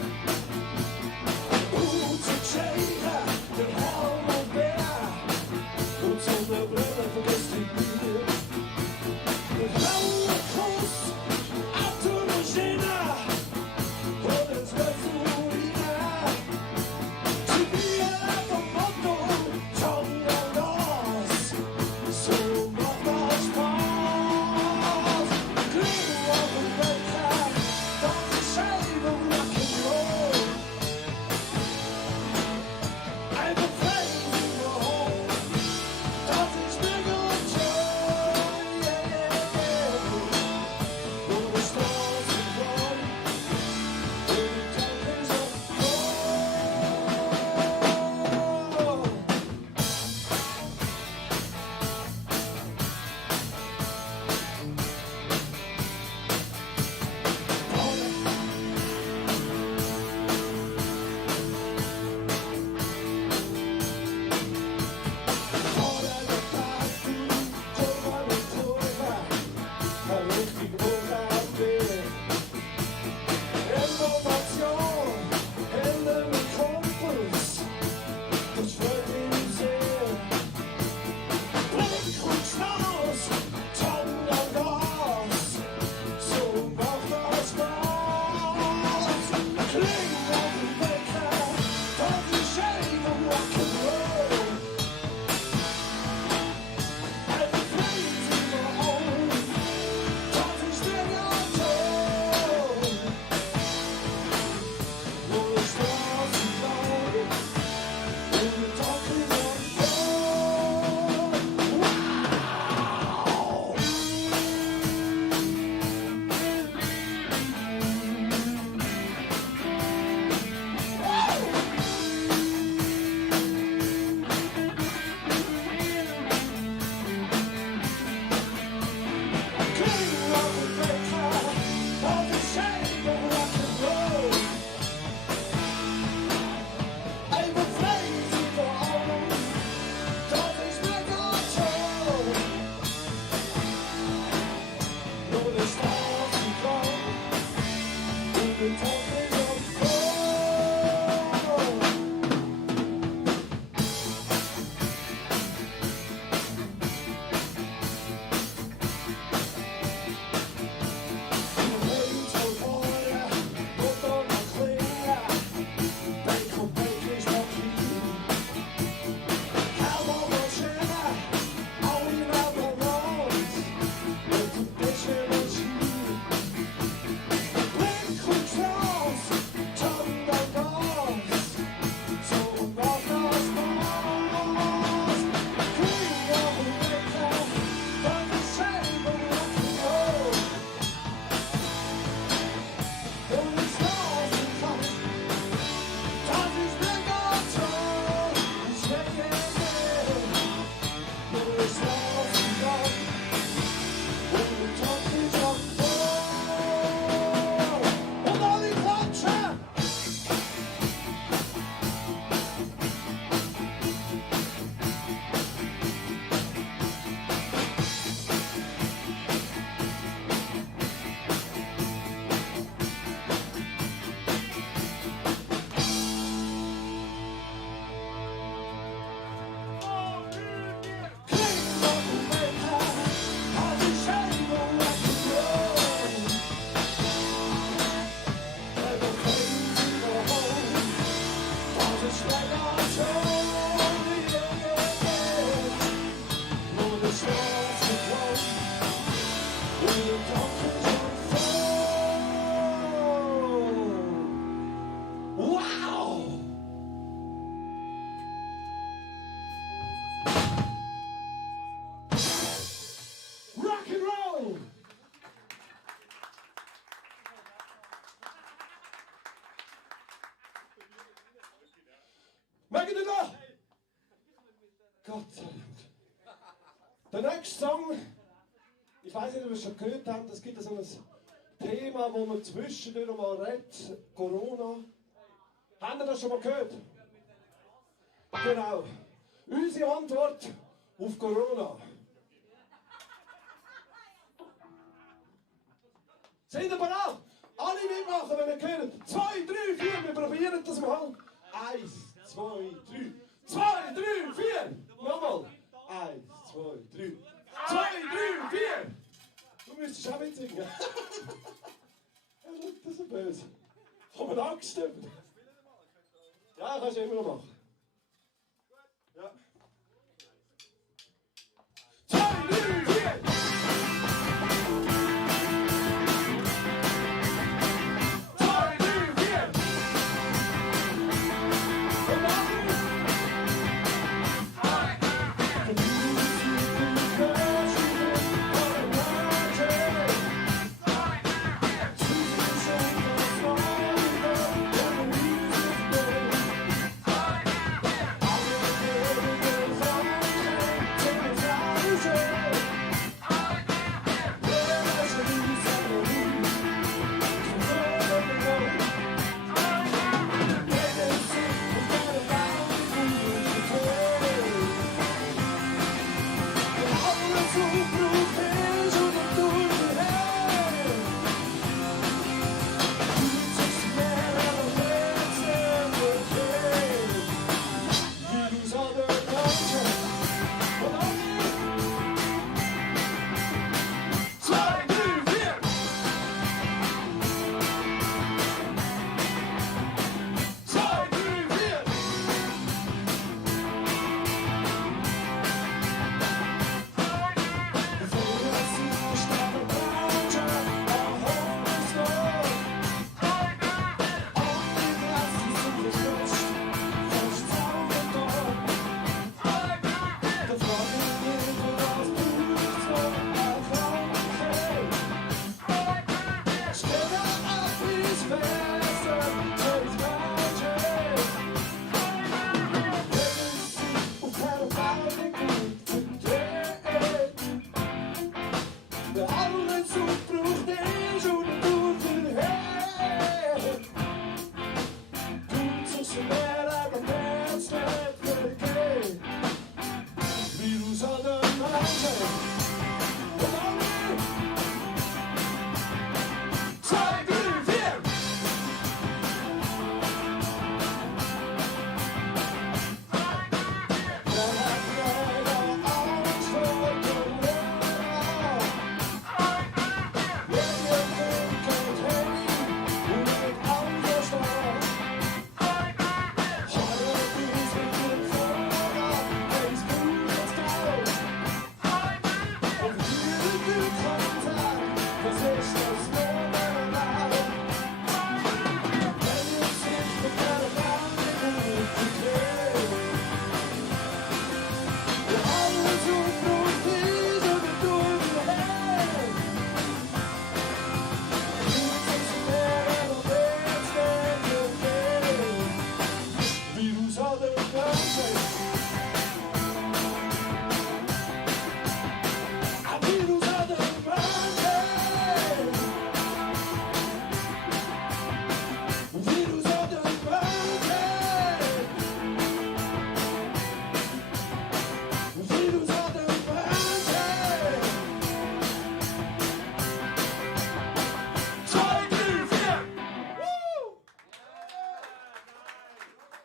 Ud til tjejer, det her må være, ud til med blødder for gæstlige. Det havner kors Rock'n'Roll! Mögen ihr noch? Gott sei Dank. Der nächste Song, ich weiß nicht, ob ihr es schon gehört habt, es gibt so ein Thema, wo man zwischendurch mal redet, Corona. Habt ihr das schon mal gehört? Genau. Unsere Antwort auf Corona. Sind ihr bereit? Alle mitmachen, wenn ihr gehört. 2, 3, 4, wir probieren das mal. 1, 2, 3. 2, 3, 4. Nochmal. 1, 2, 3. 2, 3, 4. Du müsstest auch mitsingen. Er schaut das so böse. Komm, wir Angst haben. Ja, kannst du immer noch machen. Ja. 2, 3, 4.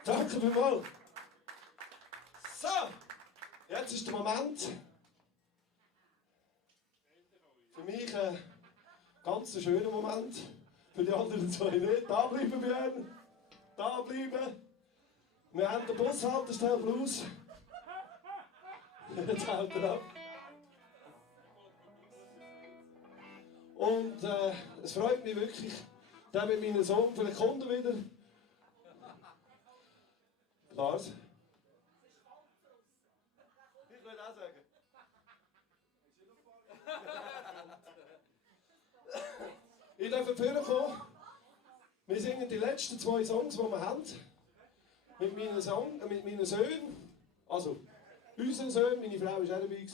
Danke vielmals. So, jetzt ist der Moment. Für mich ein ganz schöner Moment. Für die anderen zwei nicht. Da bleiben, Björn. Da bleiben. Wir haben den Bushaltestelle raus. Jetzt haut er ab. Und es freut mich wirklich, dass mit meinem Sohn vielleicht kommt er wieder. Lars? Ich will auch sagen. Ich darf vorkommen. Wir singen die letzten 2 Songs, die wir haben. Mit meinen Söhnen. Also, unseren Söhnen, meine Frau war auch dabei.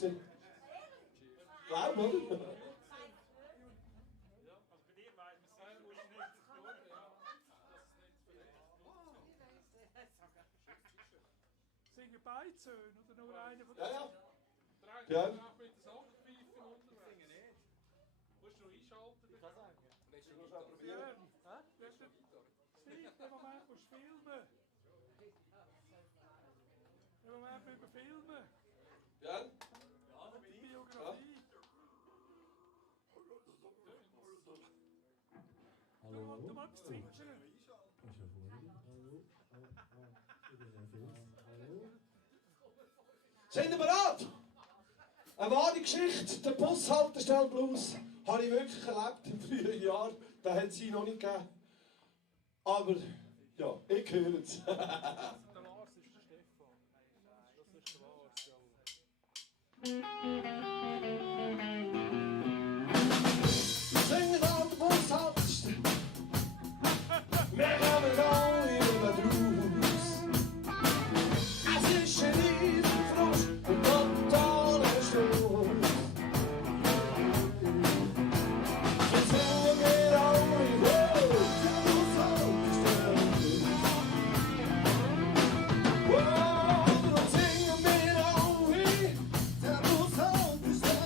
Glaub, oder? Ja, also bei dir weiß man es, musst du nicht schauen, Singen beide Söhne oder nur einer von Ja, den ja. Ja. Ja. Mit der Sandpfeife unterwegs. Musst du noch einschalten? Ich kann sagen. Lässt du noch probieren? Steve, den Moment musst du filmen. Den Moment müssen wir filmen. Ja. Die Biografie. Hallo. Du mal etwas zwitschern. Sind ihr bereit? Eine wahre Geschichte, der Bushaltestelle-Blues, habe ich wirklich erlebt in früheren Jahren. Den hat es noch nicht gegeben. Aber, ja, ich höre es. Der Lars ist der Stefan. Das ist der Lars, ja. Singen an der Bushaltestelle. Wir kommen alle über draus. Es ist ein Riesenfrost und totaler Stoß. Jetzt singen wir alle, wow, der Bushaltestelle. Wow, dann singen wir alle, der Bushaltestelle.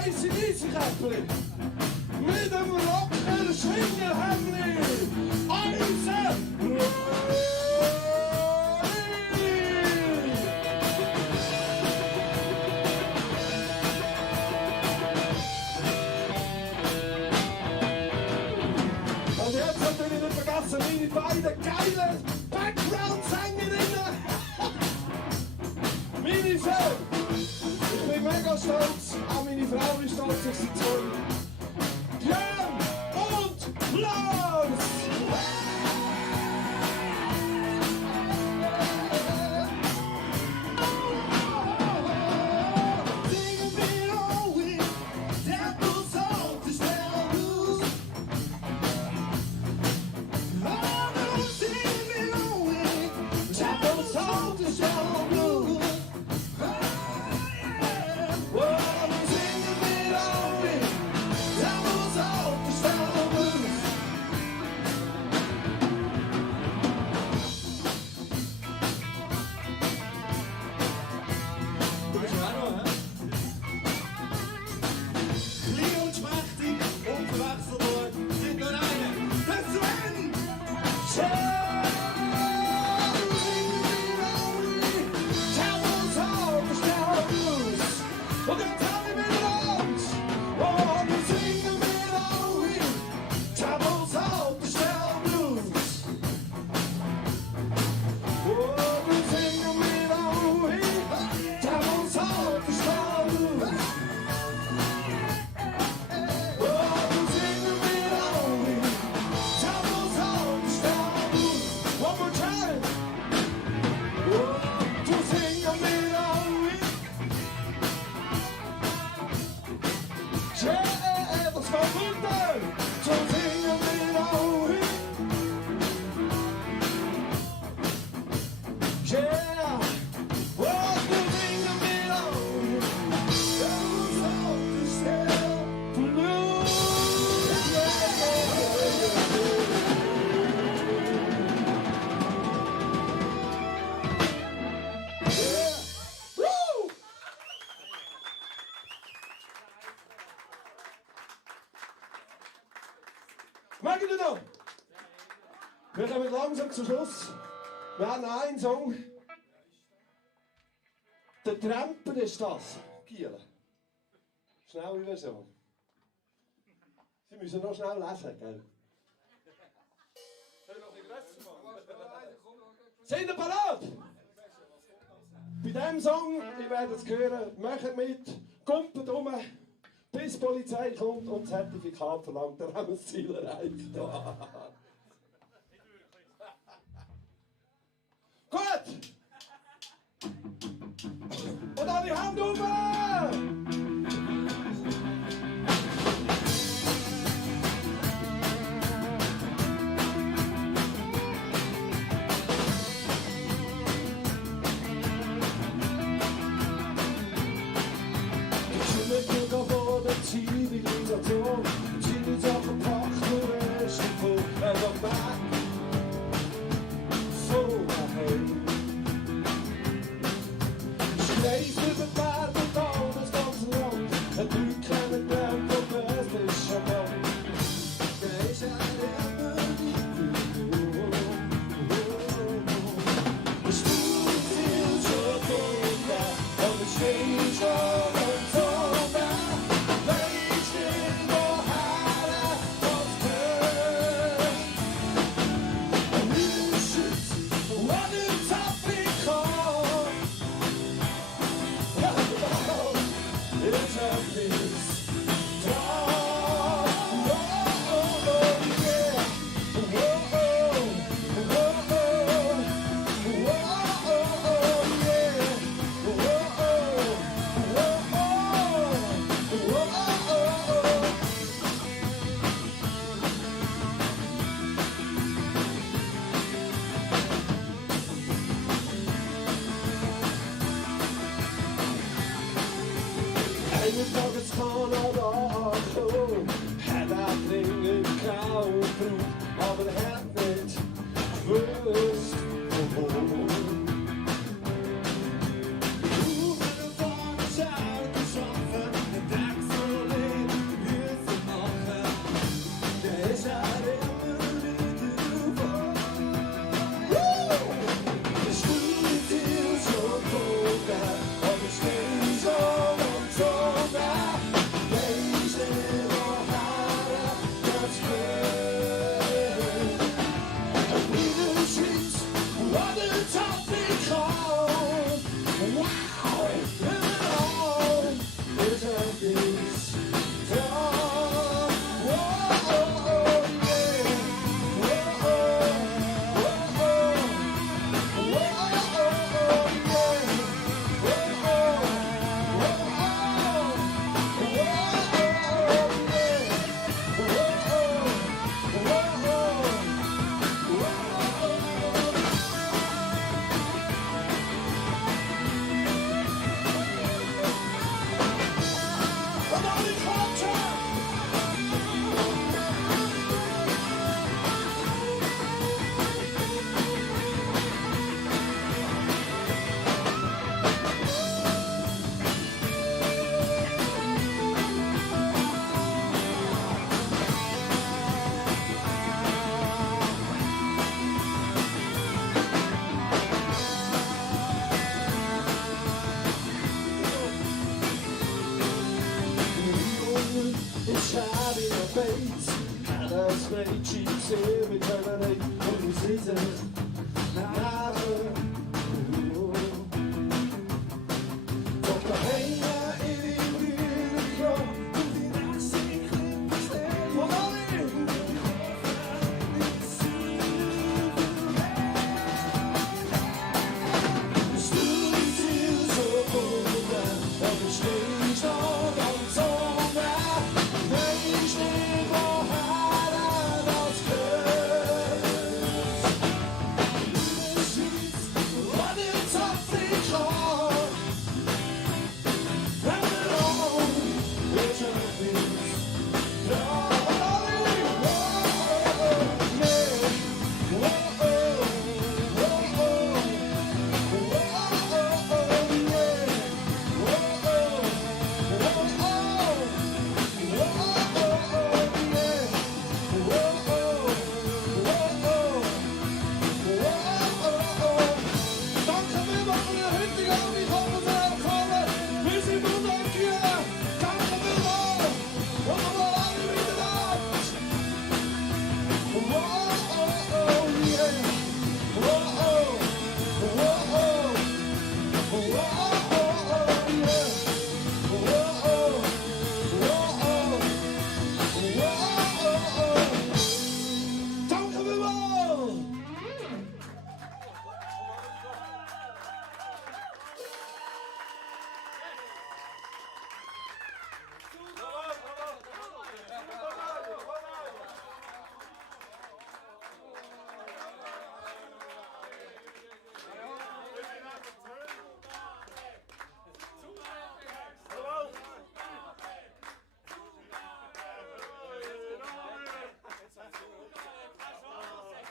ACDC-Käppli. Mit dem Rocker Schwingerhemdli. Unser Rory. Und jetzt natürlich nicht vergessen, meine beiden geilen Background-Sängerinnen. Meine Söhne. Ich bin mega stolz, auch meine Frau ist stolz auf sie zwei. Björn und Lars! Singen wir all week, Devil's Song to Stella Blues. Oh, singen wir all week, Devil's Song to Stella Blues. Mag ich noch? Wir kommen langsam zum Schluss. Wir haben noch einen Song. Der Tramper ist das. Giele. Schnelle Version. Sie müssen noch schnell lesen, gell? Sind ihr parat? Bei diesem Song, ihr werdet es hören, macht mit, kumpelt rum, bis die Polizei kommt und das Zertifikat verlangt, dann haben wir das Ziel erreicht. Gut! Und an die Hand oben! Zivilisation, Zivilisation packt nur erst vor, aber back, so heim. Schleif über die Berge und all das ganze Land, ein Leute kennen gern, wo es ist schon lang. Der ist eine es tut viel schon da, aber es steht schon und so da. Eines Tages kann It's having a face, and a snake cheeks here eternally. When you see it, never. Doch der Hänger in die Brüder, und die Nazi klingt still. Und alle!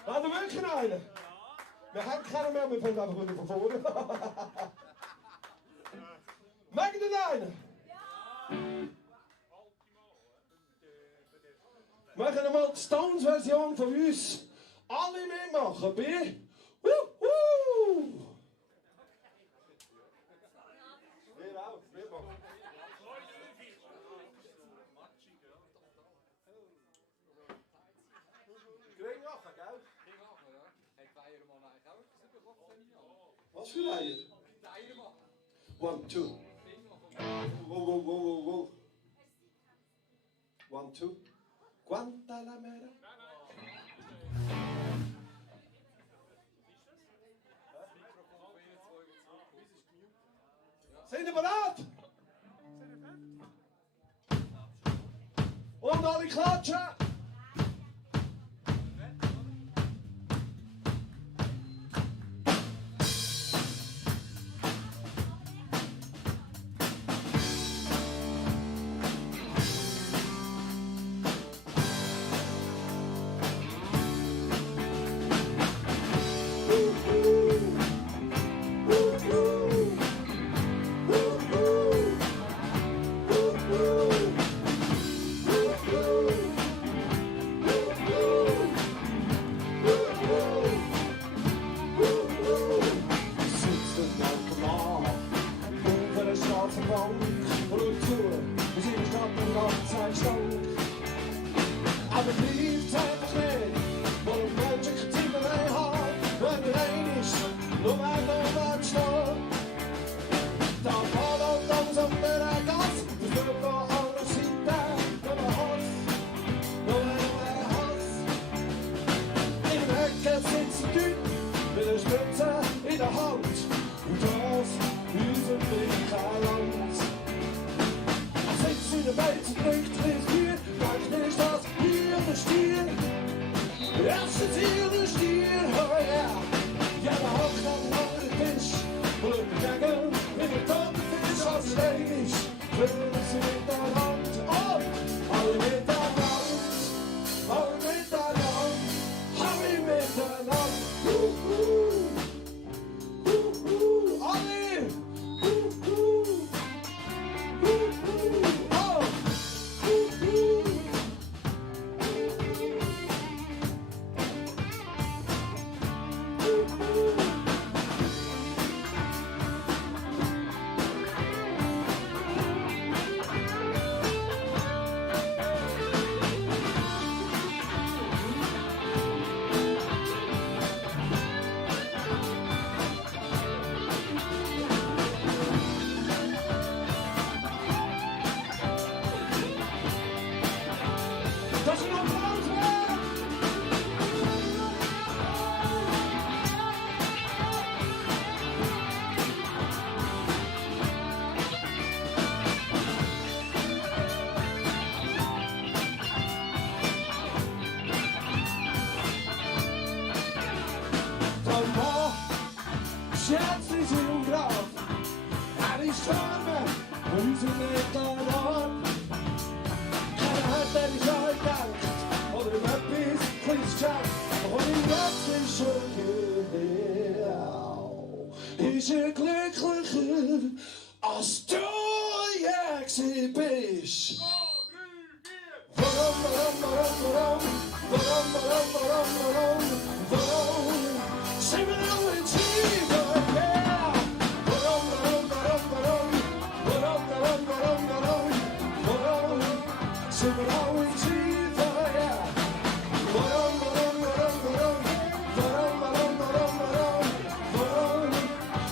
Laat de weg rijden. We gaan keinen mehr mit von der Runde von vorne. Mag ich den einen? Wir machen einmal die Stones-Version von uns. Alle mitmachen, bitte. Wuhu! Wir auch, mitmachen. Gringachen, gell? Gringachen, ja. Hey, Feiermann eigentlich auch etwas bekommen von mir. Was für Eier? Feiermann. 1, 2. Wow, wow, wow, wow, wow. 1, 2. Guantanamera. Sind ihr bereit? Und alle klatschen! Aber geliefd einfach nicht, wo ein Mensch keine Zeit mehr hat, wenn er rein ist, nur wenn er nicht steht. Da fährt langsam der Gas, das wird an anderer Seite, nur der Hass, nur der Hass. In der Ecke sitzen Leute mit der Spitze in der Hand, und das unser blinker Land. Sitzt in der Welt und trinkt ins Bier, denkt nicht, dass der Stier, erste Ziel der Stier, oh yeah. Ja, da hockt am anderen Tisch, und entgegen mit dem toten Fisch als Leinisch, fühlen sie miteinander, oh, alle miteinander, alle miteinander, alle, oh. Jetzt ist im Grab. Er ist gestorben, unser Nektar. Keiner hat er ist angedenkt, oder ihm etwas kleines geschenkt. Und jetzt ist schon hier. Ist er glücklicher, als du je bist? Warum sind wir noch in Tiefe? Yeah! Warum sind wir noch in Tiefe? Yeah! Warum sind wir noch in Tiefe? Wow! Warum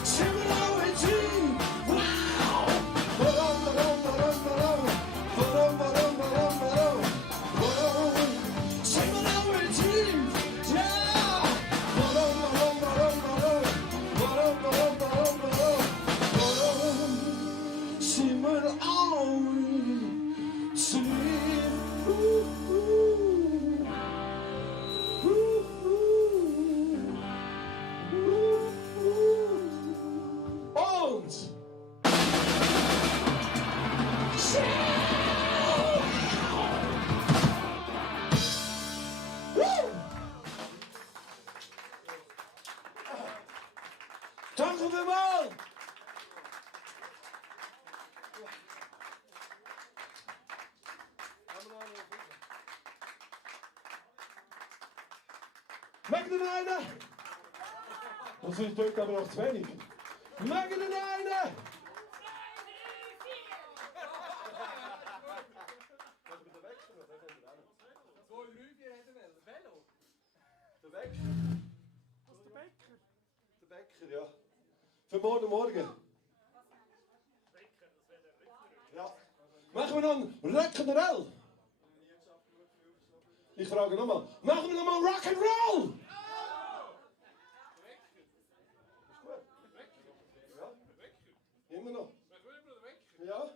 sind wir noch in Tiefe? Yeah! Warum sind wir alle Danke vielmals! Mögen den einen? Das ist dort aber noch zu wenig. Mögen den einen? Der Wecker. Was der Bäcker? Der Wecker, ja. Für morgen. Ja. Machen wir noch einen Rock'n'Roll? Ich frage nochmal. Machen wir nochmal Rock'n'Roll? Ja. Immer noch? Ja.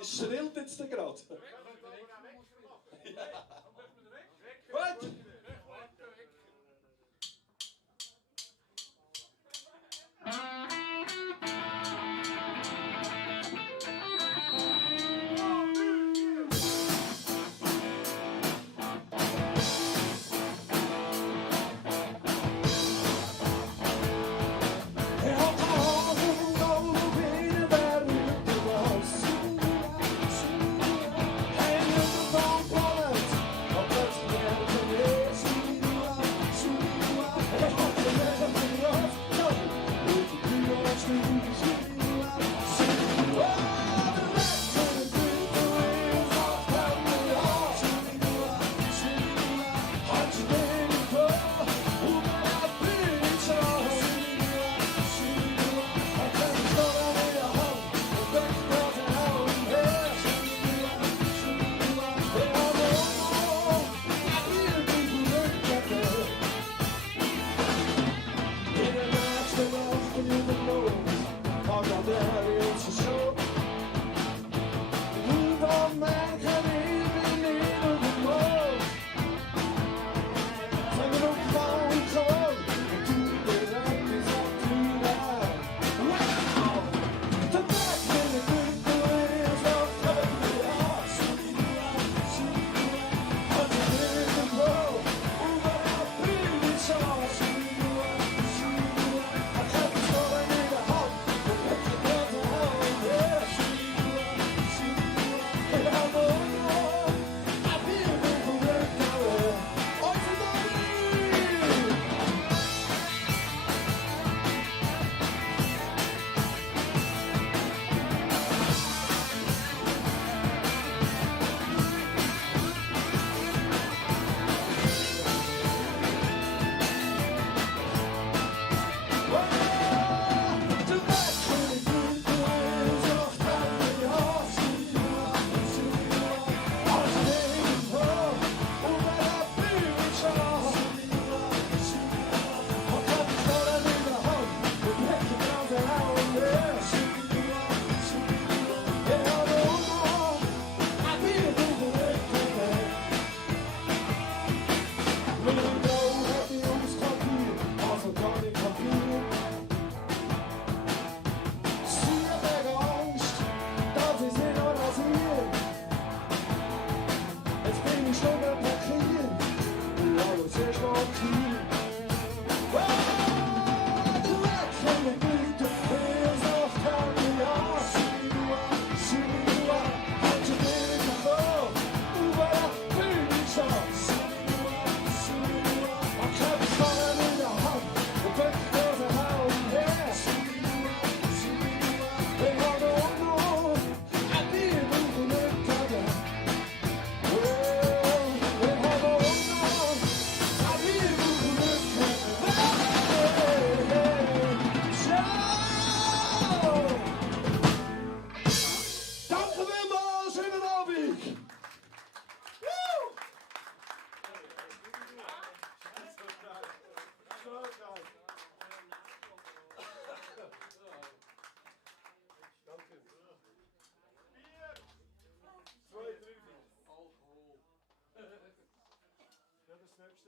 Es schrillt jetzt gerade. Gut.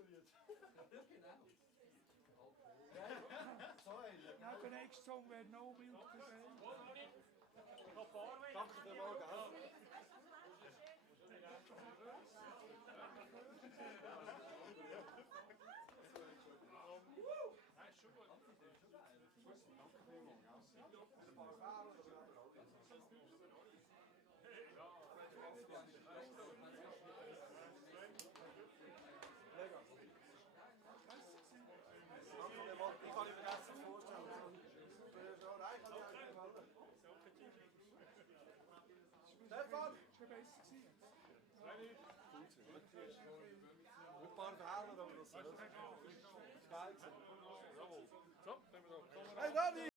Lied. Genau. So einer. Ja, der nächste Song wäre No Milk Today. Ich habe ein paar Weine. Danke dir mal, gell? Nein, ist schon gut. Danke dir mal. Ich kann nicht vergessen zu vorstellen. Nein, ich kann dir eigentlich gefallen. Stefan! Das war besser gewesen. Ein paar Fehler, aber das ist geil gewesen.